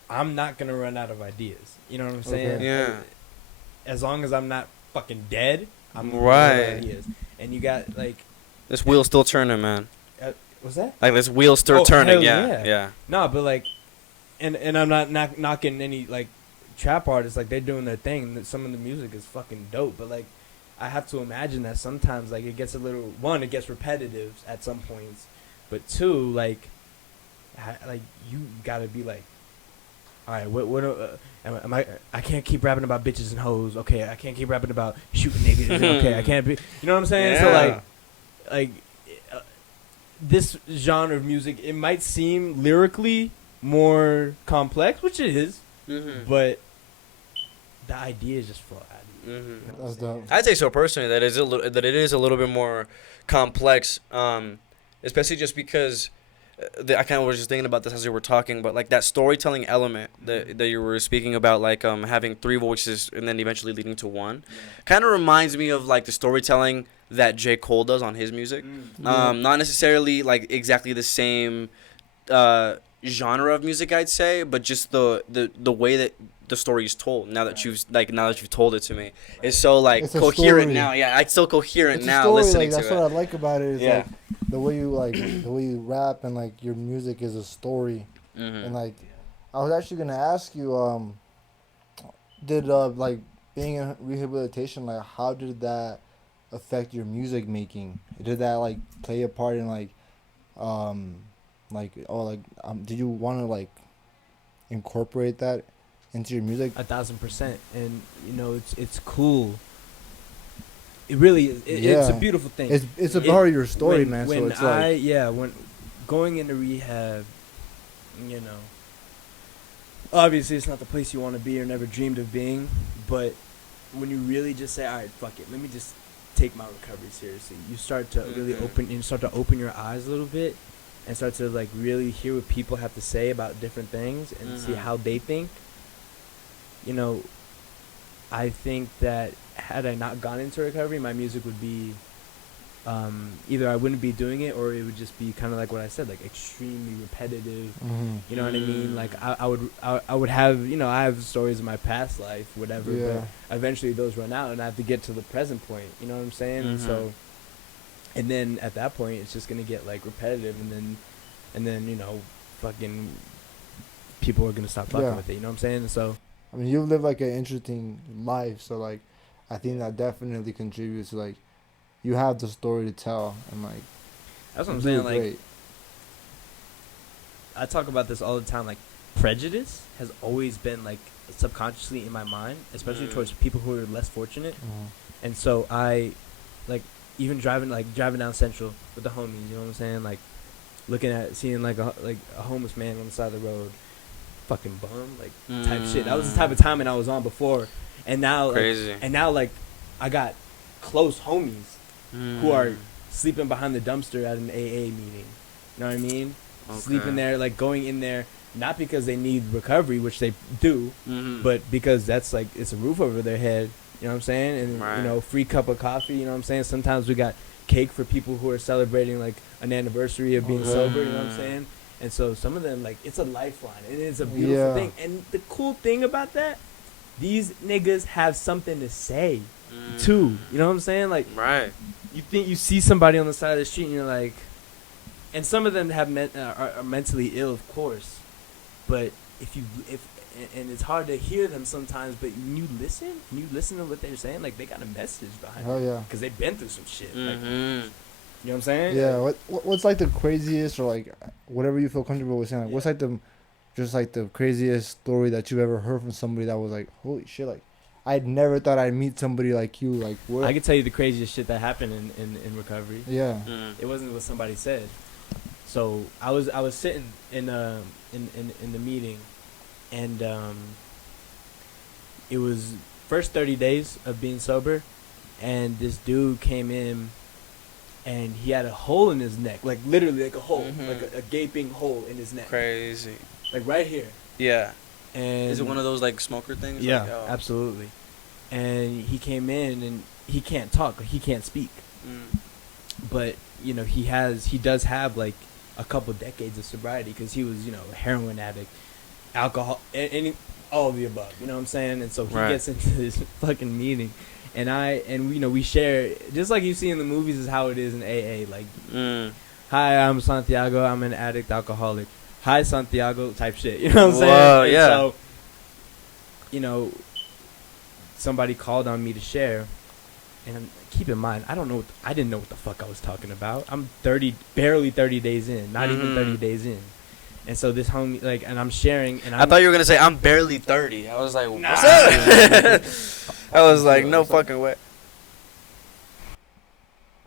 I'm not gonna run out of ideas. You know what I'm saying? Okay. Yeah. As long as I'm not fucking dead, I'm gonna Right. run out of ideas. And you got like This wheel's still turning, man. what's that? Like this wheel's still Oh, turning. hell Yeah. yeah. No, but like, and I'm not knocking any like trap artists. Like, they're doing their thing. Some of the music is fucking dope. But like, I have to imagine that sometimes like it gets it gets repetitive at some points, but two, like you gotta be like, all right, what am I can't keep rapping about bitches and hoes. Okay, I can't keep rapping about shooting niggas. Okay, I can't be. You know what I'm saying? Yeah. So like this genre of music, it might seem lyrically more complex, which it is, but the ideas just flow out of you. that's dope. I'd say so personally that it is a little bit more complex, especially just because I kind of was just thinking about this as we were talking, but like that storytelling element that you were speaking about, like having 3 voices and then eventually leading to one, kind of reminds me of like the storytelling that J. Cole does on his music. Not necessarily like exactly the same genre of music, I'd say, but just the way that the story is told now that you've told it to me is so like It's a coherent story. now. Yeah, it's so coherent It's now a story, listening like, that's to what it. I like about it is Yeah. like the way you rap and like your music is a story. And like I was actually gonna ask you, did like being in rehabilitation, like how did that affect your music making? Did that like play a part in did you want to like incorporate that into your music? 1,000%. And you know, it's cool. It really is. It's a beautiful thing. It's a part of your story, man. When So it's like when going into rehab, you know, obviously it's not the place you want to be or never dreamed of being, but when you really just say, all right, fuck it, let me just take my recovery seriously, you start to really open your eyes a little bit and start to like really hear what people have to say about different things and see how they think. You know, I think that had I not gone into recovery, my music would be either I wouldn't be doing it, or it would just be kind of like what I said, like extremely repetitive. You know what I mean? Like I would have, you know, I have stories of my past life, whatever. Yeah. But eventually those run out, and I have to get to the present point. You know what I'm saying? And so, and then at that point, it's just gonna get like repetitive, and then you know, fucking people are gonna stop fucking with it. You know what I'm saying? So. I mean, you live like an interesting life, so like, I think that definitely contributes to like, you have the story to tell, and like, That's what I'm You saying. do Like, great. I talk about this all the time. Like, prejudice has always been like subconsciously in my mind, especially towards people who are less fortunate. And so I, like, even driving down Central with the homies. You know what I'm saying? Like, seeing like a homeless man on the side of the road, fucking bum, like type shit. That was the type of timing I was on before, and now Crazy. Like I got close homies who are sleeping behind the dumpster at an AA meeting. You know what I mean? Okay. Sleeping there, like going in there, not because they need recovery, which they do, but because that's like it's a roof over their head. You know what I'm saying? And Right. you know, free cup of coffee. You know what I'm saying? Sometimes we got cake for people who are celebrating like an anniversary of being sober. You know what I'm saying? And so some of them, like, it's a lifeline, and it's a beautiful thing. And the cool thing about that, these niggas have something to say too. You know what I'm saying? Like, right. you think you see somebody on the side of the street and you're like, and some of them have are mentally ill, of course, but if and it's hard to hear them sometimes, but when you listen to what they're saying, like, they got a message behind it. Oh yeah. Because they've been through some shit. Like, you know what I'm saying? Yeah. What's like the craziest, or like whatever you feel comfortable with saying? Like, what's like the craziest story that you've ever heard from somebody that was like, holy shit, like, I'd never thought I'd meet somebody like you. Like, what? I could tell you the craziest shit that happened in recovery. Yeah. It wasn't what somebody said. So I was sitting in the meeting, and it was first 30 days of being sober, and this dude came in, and he had a hole in his neck, like literally like a hole, like a gaping hole in his neck, Crazy. like right here. Yeah. And Is it one of those like smoker things? Yeah, Like, oh. absolutely. And he came in, and he can't talk, he can't speak, but you know he does have like a couple decades of sobriety, because he was, you know, a heroin addict, alcohol, any all of the above. You know what I'm saying? And so he gets into this fucking meeting, and you know, we share, just like you see in the movies is how it is in AA. Like, hi, I'm Santiago, I'm an addict, alcoholic. Hi, Santiago, type shit. You know what I'm saying? Whoa, And yeah. so, you know, somebody called on me to share, and keep in mind, I didn't know what the fuck I was talking about. I'm barely 30 days in, not even 30 days in. And so this homie, like, and I'm sharing, and I thought you were gonna say I'm barely 30. I was like, what's Nah. up? I was like, no fucking way.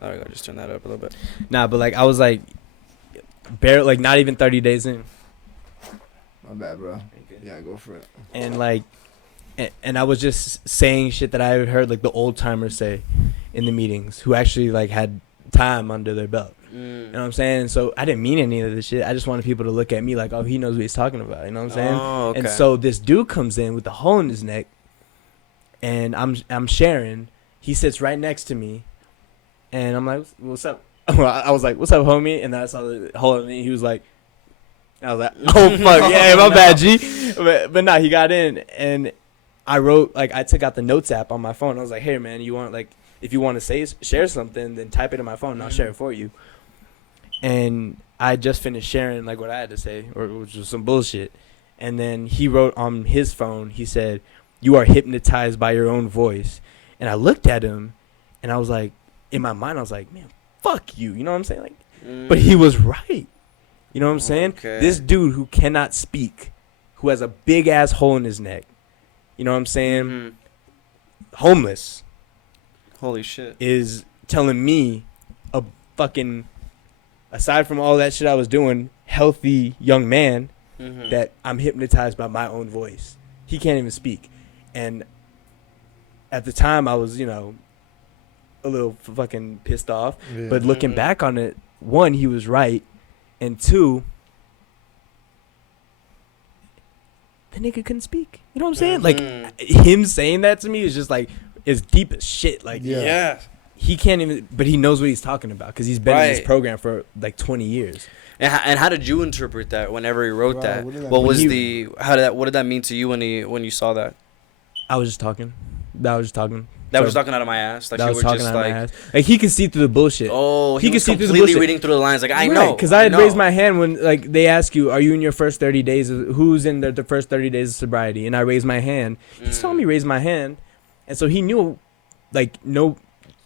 There we go. Just turn that up a little bit. Nah, but like I was like, like not even 30 days in, My bad, bro. Yeah, go for it. and like, and I was just saying shit that I had heard like the old timers say in the meetings, who actually like had time under their belt. You know what I'm saying? So I didn't mean any of this shit. I just wanted people to look at me like, oh, he knows what he's talking about. You know what I'm saying? Oh, okay. And so this dude comes in with a hole in his neck, and I'm sharing. He sits right next to me, and I'm like, what's up? I was like, what's up, homie? And then I saw the hole in me. He was like, I was like, oh, fuck. Yeah, my bad, G. But nah, he got in, and I wrote, like, I took out the notes app on my phone. I was like, hey, man, you want, like, if you want to share something, then type it in my phone, and I'll share it for you. And I just finished sharing, like, what I had to say, which was some bullshit. And then he wrote on his phone, he said, you are hypnotized by your own voice. And I looked at him, and I was like, in my mind, I was like, man, fuck you. You know what I'm saying? Like, but he was right. You know what I'm saying? Okay. This dude who cannot speak, who has a big-ass hole in his neck, you know what I'm saying? Homeless, Holy shit. is telling me, a fucking, aside from all that shit I was doing, healthy young man, that I'm hypnotized by my own voice. He can't even speak. And at the time, I was, you know, a little fucking pissed off. Yeah. But looking back on it, one, he was right. And two, the nigga couldn't speak. You know what I'm saying? Like, him saying that to me is just like, it's deep as shit. Like, Yeah. he can't even, but he knows what he's talking about because he's been in this Right. program for like 20 years. And how did you interpret that whenever he wrote Right, that? what did that What mean? was what did that mean to you when you saw that? I was just talking. That was just talking. That So- was talking out of my ass. Like that you was were talking just out of my like, ass. Like, he could see through the bullshit. oh, he He was could see through the completely bullshit. reading through the lines. Like I know, Because I had know. raised my hand when, like, they ask you, are you in your first 30 days? Who's in the first 30 days of sobriety? And I raised my hand. He saw me raise my hand. And so he knew, like, no,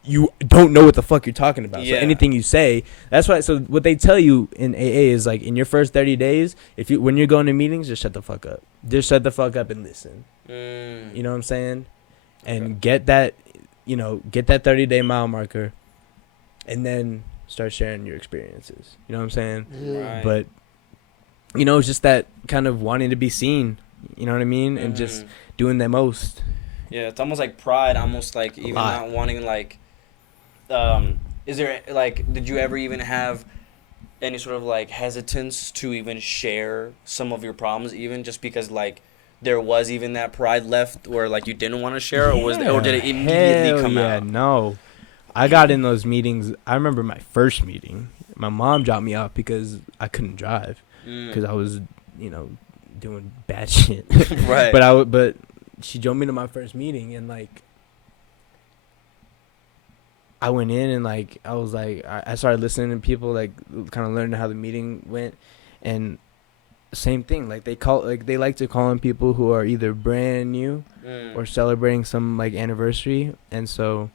you don't know what the fuck you're talking about. Yeah. So anything you say, that's why. So what they tell you in AA is like in your first 30 days, when you're going to meetings, just shut the fuck up. Just shut the fuck up and listen. You know what I'm saying? And get that 30-day mile marker, and then start sharing your experiences. You know what I'm saying? Yeah. Right. But it's just that kind of wanting to be seen. You know what I mean? And just doing the most. Yeah, it's almost like pride, almost like even not wanting like. Is there like, did you ever even have any sort of like hesitance to even share some of your problems, even just because like there was even that pride left where like you didn't want to share, or did it immediately come out? No, I got in those meetings. I remember my first meeting. My mom dropped me off because I couldn't drive because I was doing bad shit. Right. But she drove me to my first meeting, and like I went in and like I was like I started listening to people, like kind of learning how the meeting went, and same thing, like they like to call in people who are either brand new or celebrating some like anniversary, and so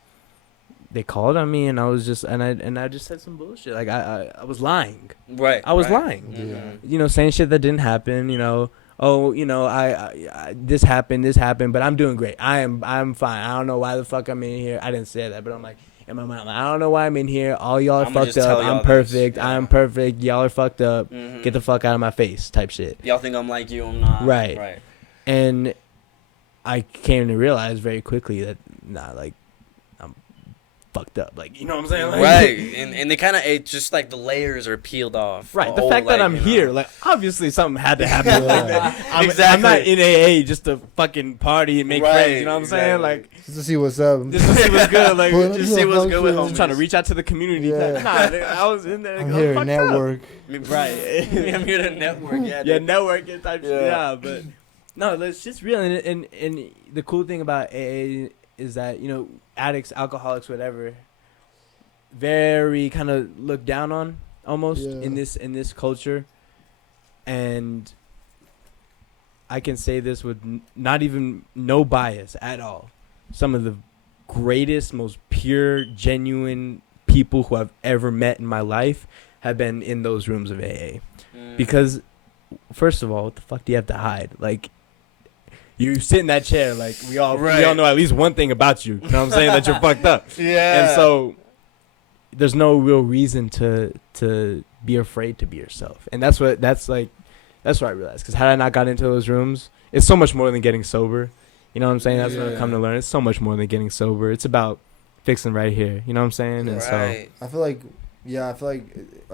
they called on me, and I was just I just said some bullshit, like I was lying. Right. I was lying. Yeah. Saying shit that didn't happen. I this happened, but I'm doing great. I'm fine. I don't know why the fuck I'm in here. I didn't say that, but I'm like, in my mind, like, I don't know why I'm in here. All y'all are fucked up. I'm perfect. Yeah. I'm perfect. Y'all are fucked up. Get the fuck out of my face, type shit. Y'all think I'm like you, I'm not. Right. And I came to realize very quickly that like I'm fucked up. Like, you know what I'm saying? Like, Right. And they kind of, it's just like the layers are peeled off. Right. The fact that I'm here, like, obviously something had to happen. Like that. I'm not in AA just to fucking party and make friends. You know what I'm saying? Like, just to see what's up. just to see what's good. Like, just see what's good with just trying to reach out to the community. Yeah. Nah, I was in there. I'm here to network. Right. I'm here to network. Yeah, networking type shit. Yeah. Yeah, but no, it's just real. And the cool thing about AA is that, addicts, alcoholics, whatever, very kind of looked down on almost in this culture. And I can say this with no bias at all. Some of the greatest, most pure, genuine people who I've ever met in my life have been in those rooms of AA. Because, first of all, what the fuck do you have to hide? Like, you sit in that chair, like, we all know at least one thing about you. You know what I'm saying? That you're fucked up. Yeah. And so there's no real reason to be afraid to be yourself. And that's what I realized. Because had I not got into those rooms, it's so much more than getting sober. You know what I'm saying? That's what I've come to learn. It's so much more than getting sober. It's about fixing right here. You know what I'm saying? And so I feel like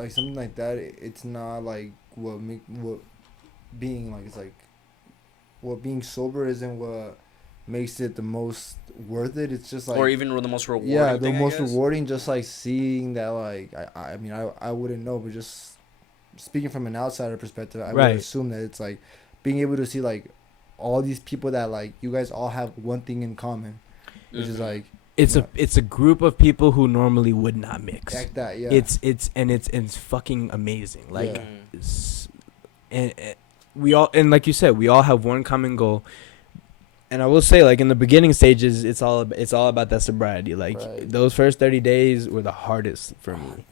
something like that. It's not like what being like. It's like what being sober isn't what makes it the most worth it. It's just like, or even the most rewarding. Yeah, the thing, most rewarding. Just like seeing that. Like I mean, I wouldn't know, but just speaking from an outsider perspective, I would assume that it's like being able to see like all these people that like you guys all have one thing in common, which is like it's a group of people who normally would not mix. Like that, yeah. It's fucking amazing. Like, and we all, and like you said, we all have one common goal. And I will say, like, in the beginning stages, it's all about that sobriety. Like, those first 30 days were the hardest for me.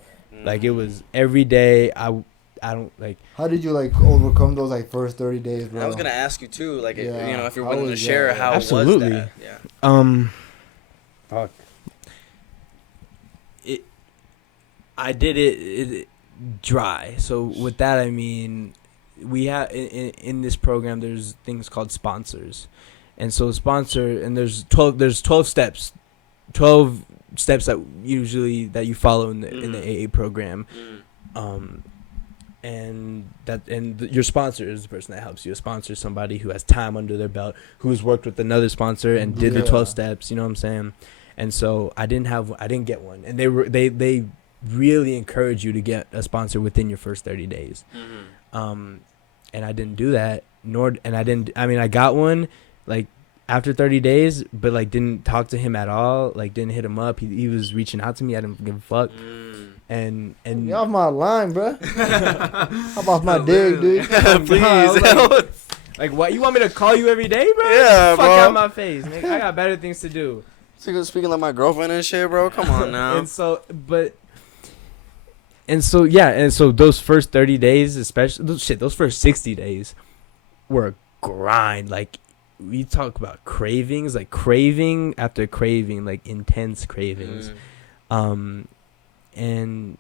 Like, it was every day. I don't like. How did you like overcome those like first 30 days, bro? I was gonna ask you too, like, if you're How willing to was share that? how Absolutely. was that? Yeah. Fuck. I did it dry. So with that, I mean, we have in this program, there's things called sponsors, and so there's 12 steps, 12 steps that you follow in the AA program. And your sponsor is the person that helps you. A sponsor is somebody who has time under their belt, who's worked with another sponsor and did the 12 steps. You know what I'm saying? And so I didn't get one. And they really encourage you to get a sponsor within your first 30 days. And I didn't do that. I got one like after 30 days, but like didn't talk to him at all. Like didn't hit him up. He was reaching out to me. I didn't give a fuck. And you off my line, bro. I'm off my dick, dude. Like, what? You want me to call you every day, bro? Yeah, Fuck bro. out my face, nigga. I got better things to do. Speaking like my girlfriend and shit, bro. Come on now. And so those first 30 days, especially those first 60 days were a grind. Like, we talk about cravings, like craving after craving, like intense cravings. And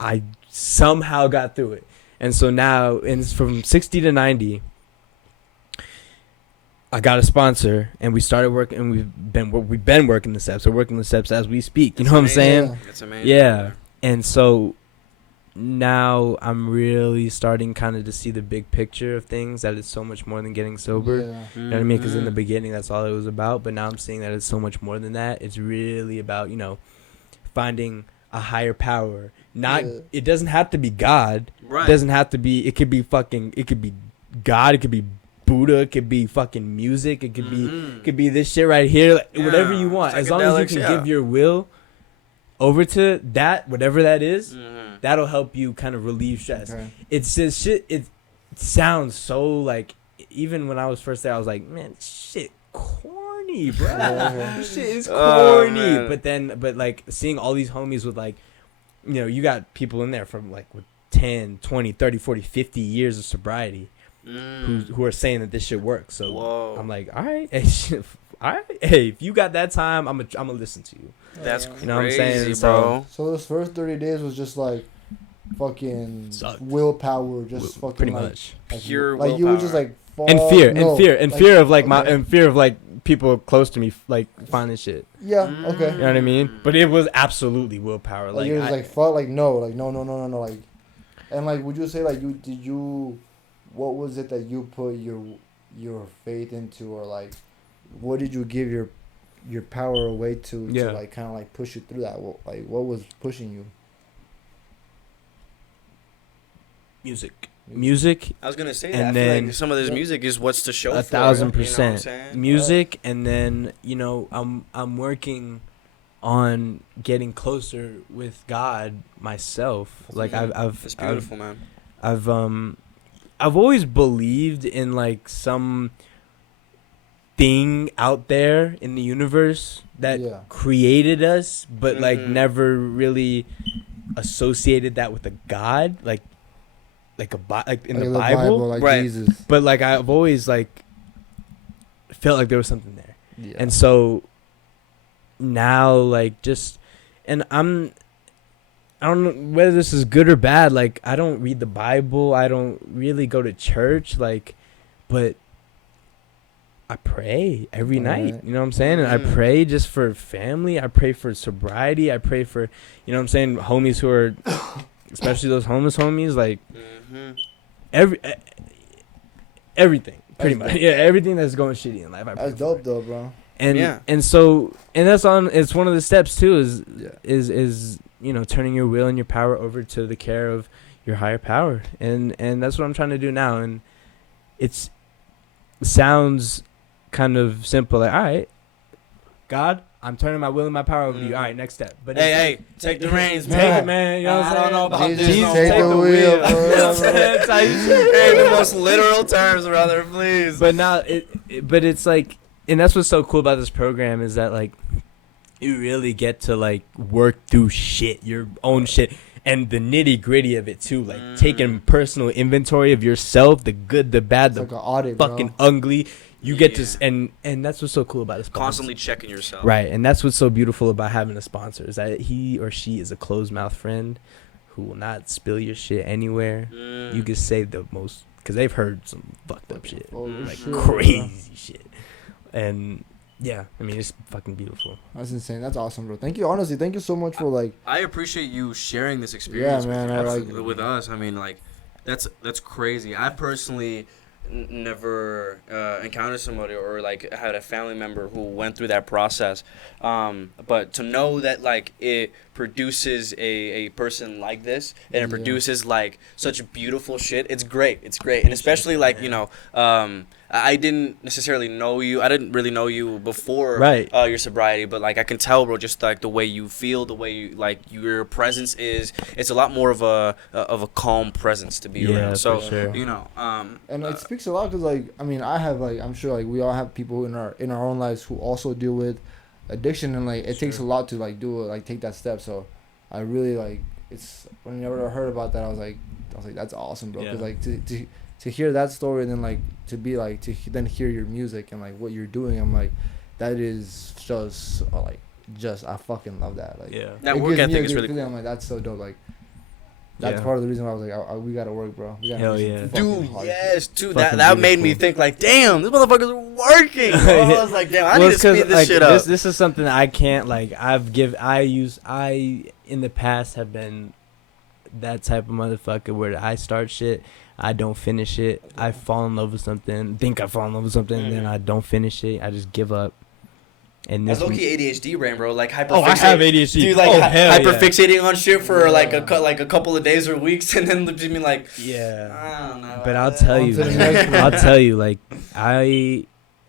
I somehow got through it. And so now, and from 60 to 90, I got a sponsor, and we started working, and we've been working the steps. We're working the steps as we speak. You know what I'm saying? That's amazing. Yeah. And so now I'm really starting kind of to see the big picture of things, that it's so much more than getting sober. Yeah. You know what I mean? Because in the beginning, that's all it was about. But now I'm seeing that it's so much more than that. It's really about, you know, finding a higher power. It doesn't have to be God. Right. It doesn't have to be, it could be God, it could be Buddha, it could be fucking music, it could be this shit right here, like, whatever you want. As long as you can give your will over to that, whatever that is, that'll help you kind of relieve stress. Okay. It's just shit. It sounds so like, even when I was first there, I was like, man, shit corny, bro. This shit is corny. But like seeing all these homies with, like, you know, you got people in there from like with 10, 20, 30, 40, 50 years of sobriety who are saying that this shit works. So I'm like, all right, hey, if you got that time, I'm gonna listen to you. That's crazy, you know what I'm saying, bro. So those first 30 days was just like fucking Sucked. Willpower, just fucking pretty like, much. like Pure like you were just willpower. like And fear of like okay. and fear of like people close to me like finding shit. Yeah, okay. You know what I mean? But it was absolutely willpower. Like Like, you was like fuck, like no, like, and like would you say like what was it that you put your faith into, or like what did you give your power away to like kind of like push you through that? What was pushing you? Music. I was gonna say that. And I feel then like some of this music is what's to show. 1,000%. Music, and then, you know, I'm working on getting closer with God myself. Like It's beautiful, man. I've always believed in like some thing out there in the universe that created us, but like never really associated that with a God, like in the Bible, like right. Jesus. But like I've always like felt like there was something there. Yeah. And so now, like, just, and I don't know whether this is good or bad. Like, I don't read the Bible. I don't really go to church. Like, but I pray every night. You know what I'm saying? And I pray just for family. I pray for sobriety. I pray for, you know what I'm saying, homies who are, especially those homeless homies. Like, everything. Pretty much. Yeah, everything that's going shitty in life. I pray That's dope, though, bro. And so that's it's one of the steps too, is you know, turning your will and your power over to the care of your higher power, and that's what I'm trying to do now. And it sounds kind of simple, like, all right, God, I'm turning my will and my power over to you. All right, next step. But hey, take the reins, man. Take it, man. You know what I'm saying? I don't know about Jesus, this. take the wheel, bro. Hey, the most literal terms, brother, please. But now but it's like, and that's what's so cool about this program, is that like you really get to like work through shit, your own shit, and the nitty gritty of it too, like taking personal inventory of yourself, the good, the bad, It's the like an audit, fucking bro. ugly. You get to, and that's what's so cool about this. Constantly checking yourself. Right, and that's what's so beautiful about having a sponsor, is that he or she is a closed mouth friend who will not spill your shit anywhere. You can say the most, because they've heard some fucked up shit, like crazy shit. And yeah, I mean, it's fucking beautiful. That's insane. That's awesome, bro. Thank you. Honestly, thank you so much for like. I appreciate you sharing this experience with us. I mean, like, that's crazy. I personally never encountered somebody or like had a family member who went through that process, but to know that like it produces a person like this, and it produces like such beautiful shit, it's great. And especially like, you know, I didn't necessarily know you. I didn't really know you before your sobriety, but like I can tell, bro, just like the way you feel, the way you, like your presence is. It's a lot more of a calm presence to be around. So for sure. you know, and it speaks a lot because like I mean I have like I'm sure like we all have people in our own lives who also deal with addiction, and like it takes a lot to like do it, like take that step. So I really like it's whenever I heard about that I was like that's awesome, bro, because like to hear that story and then like to be like to then hear your music and like what you're doing, I'm like that is just like just I fucking love that. Like that work ethic is really cool. I'm like that's so dope. Like that's part of the reason why I was like we gotta work, bro. We gotta Hell yeah, dude. Yes, dude. That made me think like, damn, this motherfuckers are working. Bro. I was like, damn, I need to speed this shit up. This is something that I can't like. I in the past have been that type of motherfucker where I start shit, I don't finish it. I fall in love with something, think I fall in love with something, and then I don't finish it. I just give up. And that's low-key ADHD brain, bro. Like hyperfixating. Oh, I have ADHD. Dude, like hyperfixating on shit for like a couple of days or weeks, and then just be like, I don't know. But I'll tell you, like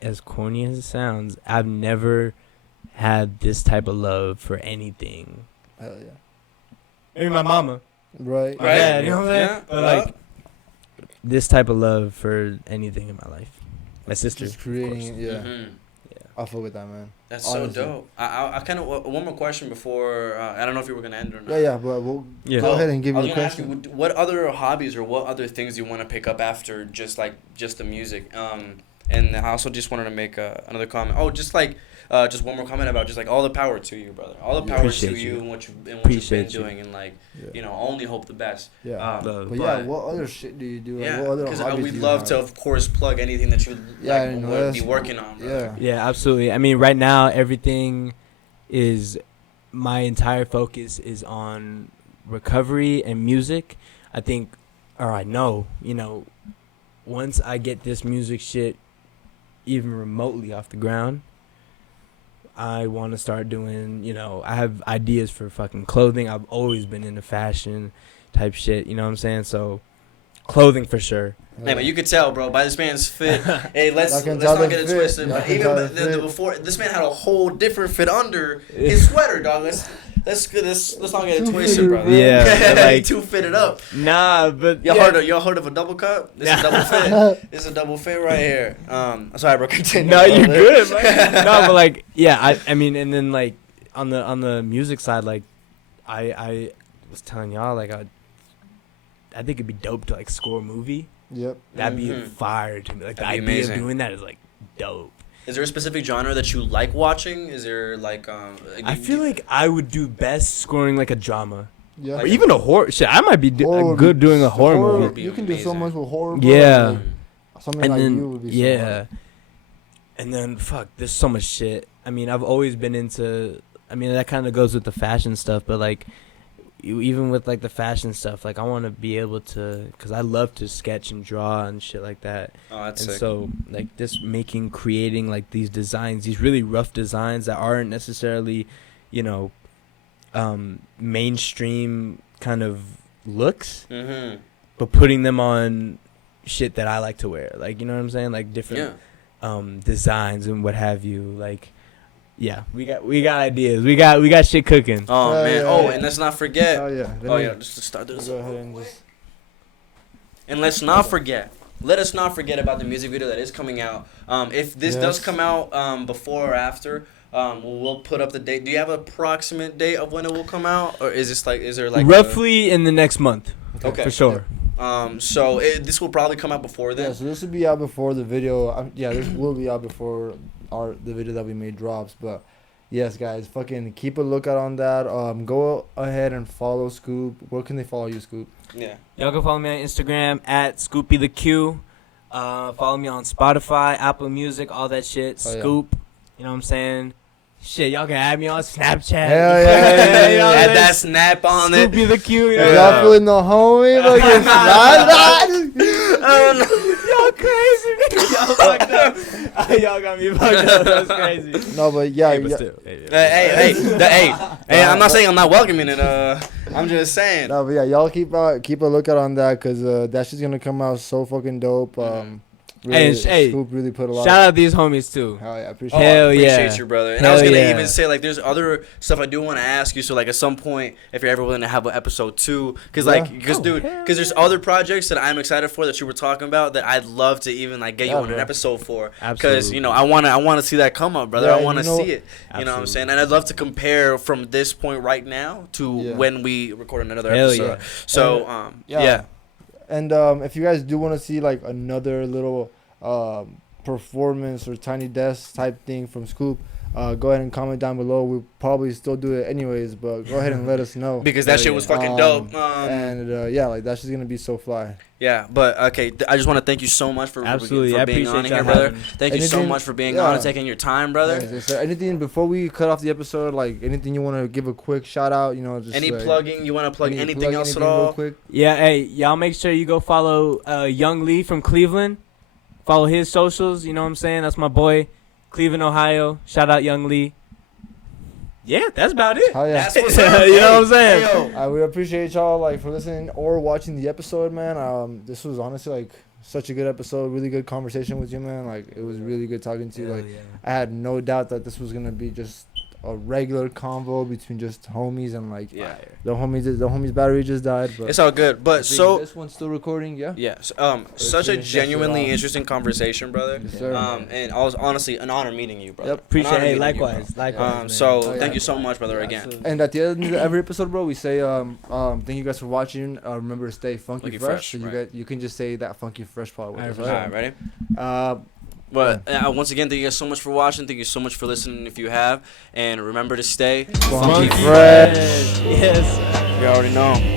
as corny as it sounds, I've never had this type of love for anything. Hell yeah. Maybe my mama. Right. Yeah, you know what I'm saying? Yeah. But like this type of love for anything in my life. My sister. Just creating, yeah. Mm-hmm. I'll fuck with that, man. That's honestly so dope. I kind of one more question before I don't know if you were gonna end or not. Yeah, but we'll go ahead and give you the question. Ask you, what other hobbies or what other things do you want to pick up after just the music? And I also just wanted to make another comment. Oh, just one more comment about just like all the power to you, brother. All the power to you and what you've been doing, and like only hope the best. Yeah. But what other shit do you do? Yeah, what other because we'd love to, of course, plug anything that you would be working on. Brother. Yeah, absolutely. I mean, right now everything is my entire focus is on recovery and music. I think, or I know, once I get this music shit even remotely off the ground, I want to start doing, I have ideas for fucking clothing. I've always been into fashion type shit, you know what I'm saying? So clothing for sure. Hey, man, you could tell, bro, by this man's fit. Hey, let's not get it twisted. But even the before, this man had a whole different fit under his sweater, dog. Let's not get it twisted, bro. Yeah, like too fitted up. Nah, but y'all heard of a double cup? This is a double fit. This is a double fit right here. Sorry, bro. Continue. No, you're good, man. No, but like, yeah, I mean, and then like on the music side, like, I was telling y'all, like, I think it'd be dope to like score a movie. Yep. That'd be fire to me. Like the idea of doing that is like dope. Is there a specific genre that you like watching? Is there like I feel like I would do best scoring like a drama. Yeah. Or even a horror shit. I might be good doing a horror movie. You can do so much with horror. Bro. Yeah. Like, something and like then, you would be so hard. And then fuck, there's so much shit. I mean, I've always been into. I mean, that kind of goes with the fashion stuff, but like. Even with like the fashion stuff, like I want to be able to, because I love to sketch and draw and shit like that. Oh, that's and sick. So like creating like these designs, these really rough designs that aren't necessarily, mainstream kind of looks, but putting them on shit that I like to wear, like you know what I'm saying, like different designs and what have you, like. Yeah, we got ideas. We got shit cooking. Oh man. And let's not forget. Just to start this. Go ahead and just. And let's not forget. Let us not forget about the music video that is coming out. If this does come out before or after, we'll put up the date. Do you have an approximate date of when it will come out, or is there roughly in the next month? Okay, for sure. So this will probably come out before then. Yeah, so this will be out before the video. This will be out before the video that we made drops. But yes, guys, fucking keep a lookout on that. Go ahead and follow Scoop. Where can they follow you, Scoop? Yeah, y'all can follow me on Instagram at Scoopytheq. Follow me on Spotify, Apple Music, all that shit. Scoop. You know what I'm saying? Shit, y'all can add me on Snapchat. Hell yeah. Add that snap on it. Scoopytheq. Y'all feeling the homie? Y'all crazy. Y'all fucked up. Y'all got me fucked up. That's crazy. No, but yeah. Hey, I'm not saying I'm not welcoming it. I'm just saying. No, but yeah, y'all keep a lookout on that, because that shit's gonna come out so fucking dope. Scoop really put a lot. Shout out these homies too. Hell yeah, I appreciate. Hell I yeah. appreciate you, brother. And Hell I was gonna yeah. even say like, there's other stuff I do want to ask you. So like, at some point, if you're ever willing to have an episode 2, because there's other projects that I'm excited for that you were talking about that I'd love to even like get you on an episode for. Because you know, I wanna see that come up, brother. Yeah, I wanna see it. Absolutely. You know what I'm saying? And I'd love to compare from this point right now to when we record another Hell episode. yeah. So yeah. And if you guys do want to see like another little performance or tiny desk type thing from Scoop, go ahead and comment down below. We'll probably still do it anyways, but go ahead and let us know. Because that shit was fucking dope. And yeah, like that's just gonna be so fly. Yeah, but okay, I just want to thank you so much for Absolutely. for being on here, brother. Thank you so much for being on and taking your time, brother. Is there anything before we cut off the episode, like anything you want to give a quick shout out? You know, just any like, plugging you want to plug anything else at all? Real quick? Yeah, hey, y'all make sure you go follow Young Lee from Cleveland. Follow his socials, you know what I'm saying? That's my boy, Cleveland, Ohio. Shout out Young Lee. Yeah, that's about it. Oh, yeah. That's what's up. You know what I'm saying? We appreciate y'all like for listening or watching the episode, man. This was honestly like such a good episode, really good conversation with you, man. Like it was really good talking to you. Like I had no doubt that this was gonna be just a regular convo between just homies and like the homies battery just died, but it's all good. But so this one's still recording, such a genuinely interesting conversation, brother. Yes, sir. And I was honestly an honor meeting you, brother. Yep, appreciate it. Likewise. Thank you so much, brother, again. And at the end of every episode, bro, we say thank you guys for watching. Remember to stay funky fresh. So you can just say that funky fresh part with us. All right, ready? But once again, thank you guys so much for watching. Thank you so much for listening if you have. And remember to stay funky fresh. Yes. You already know.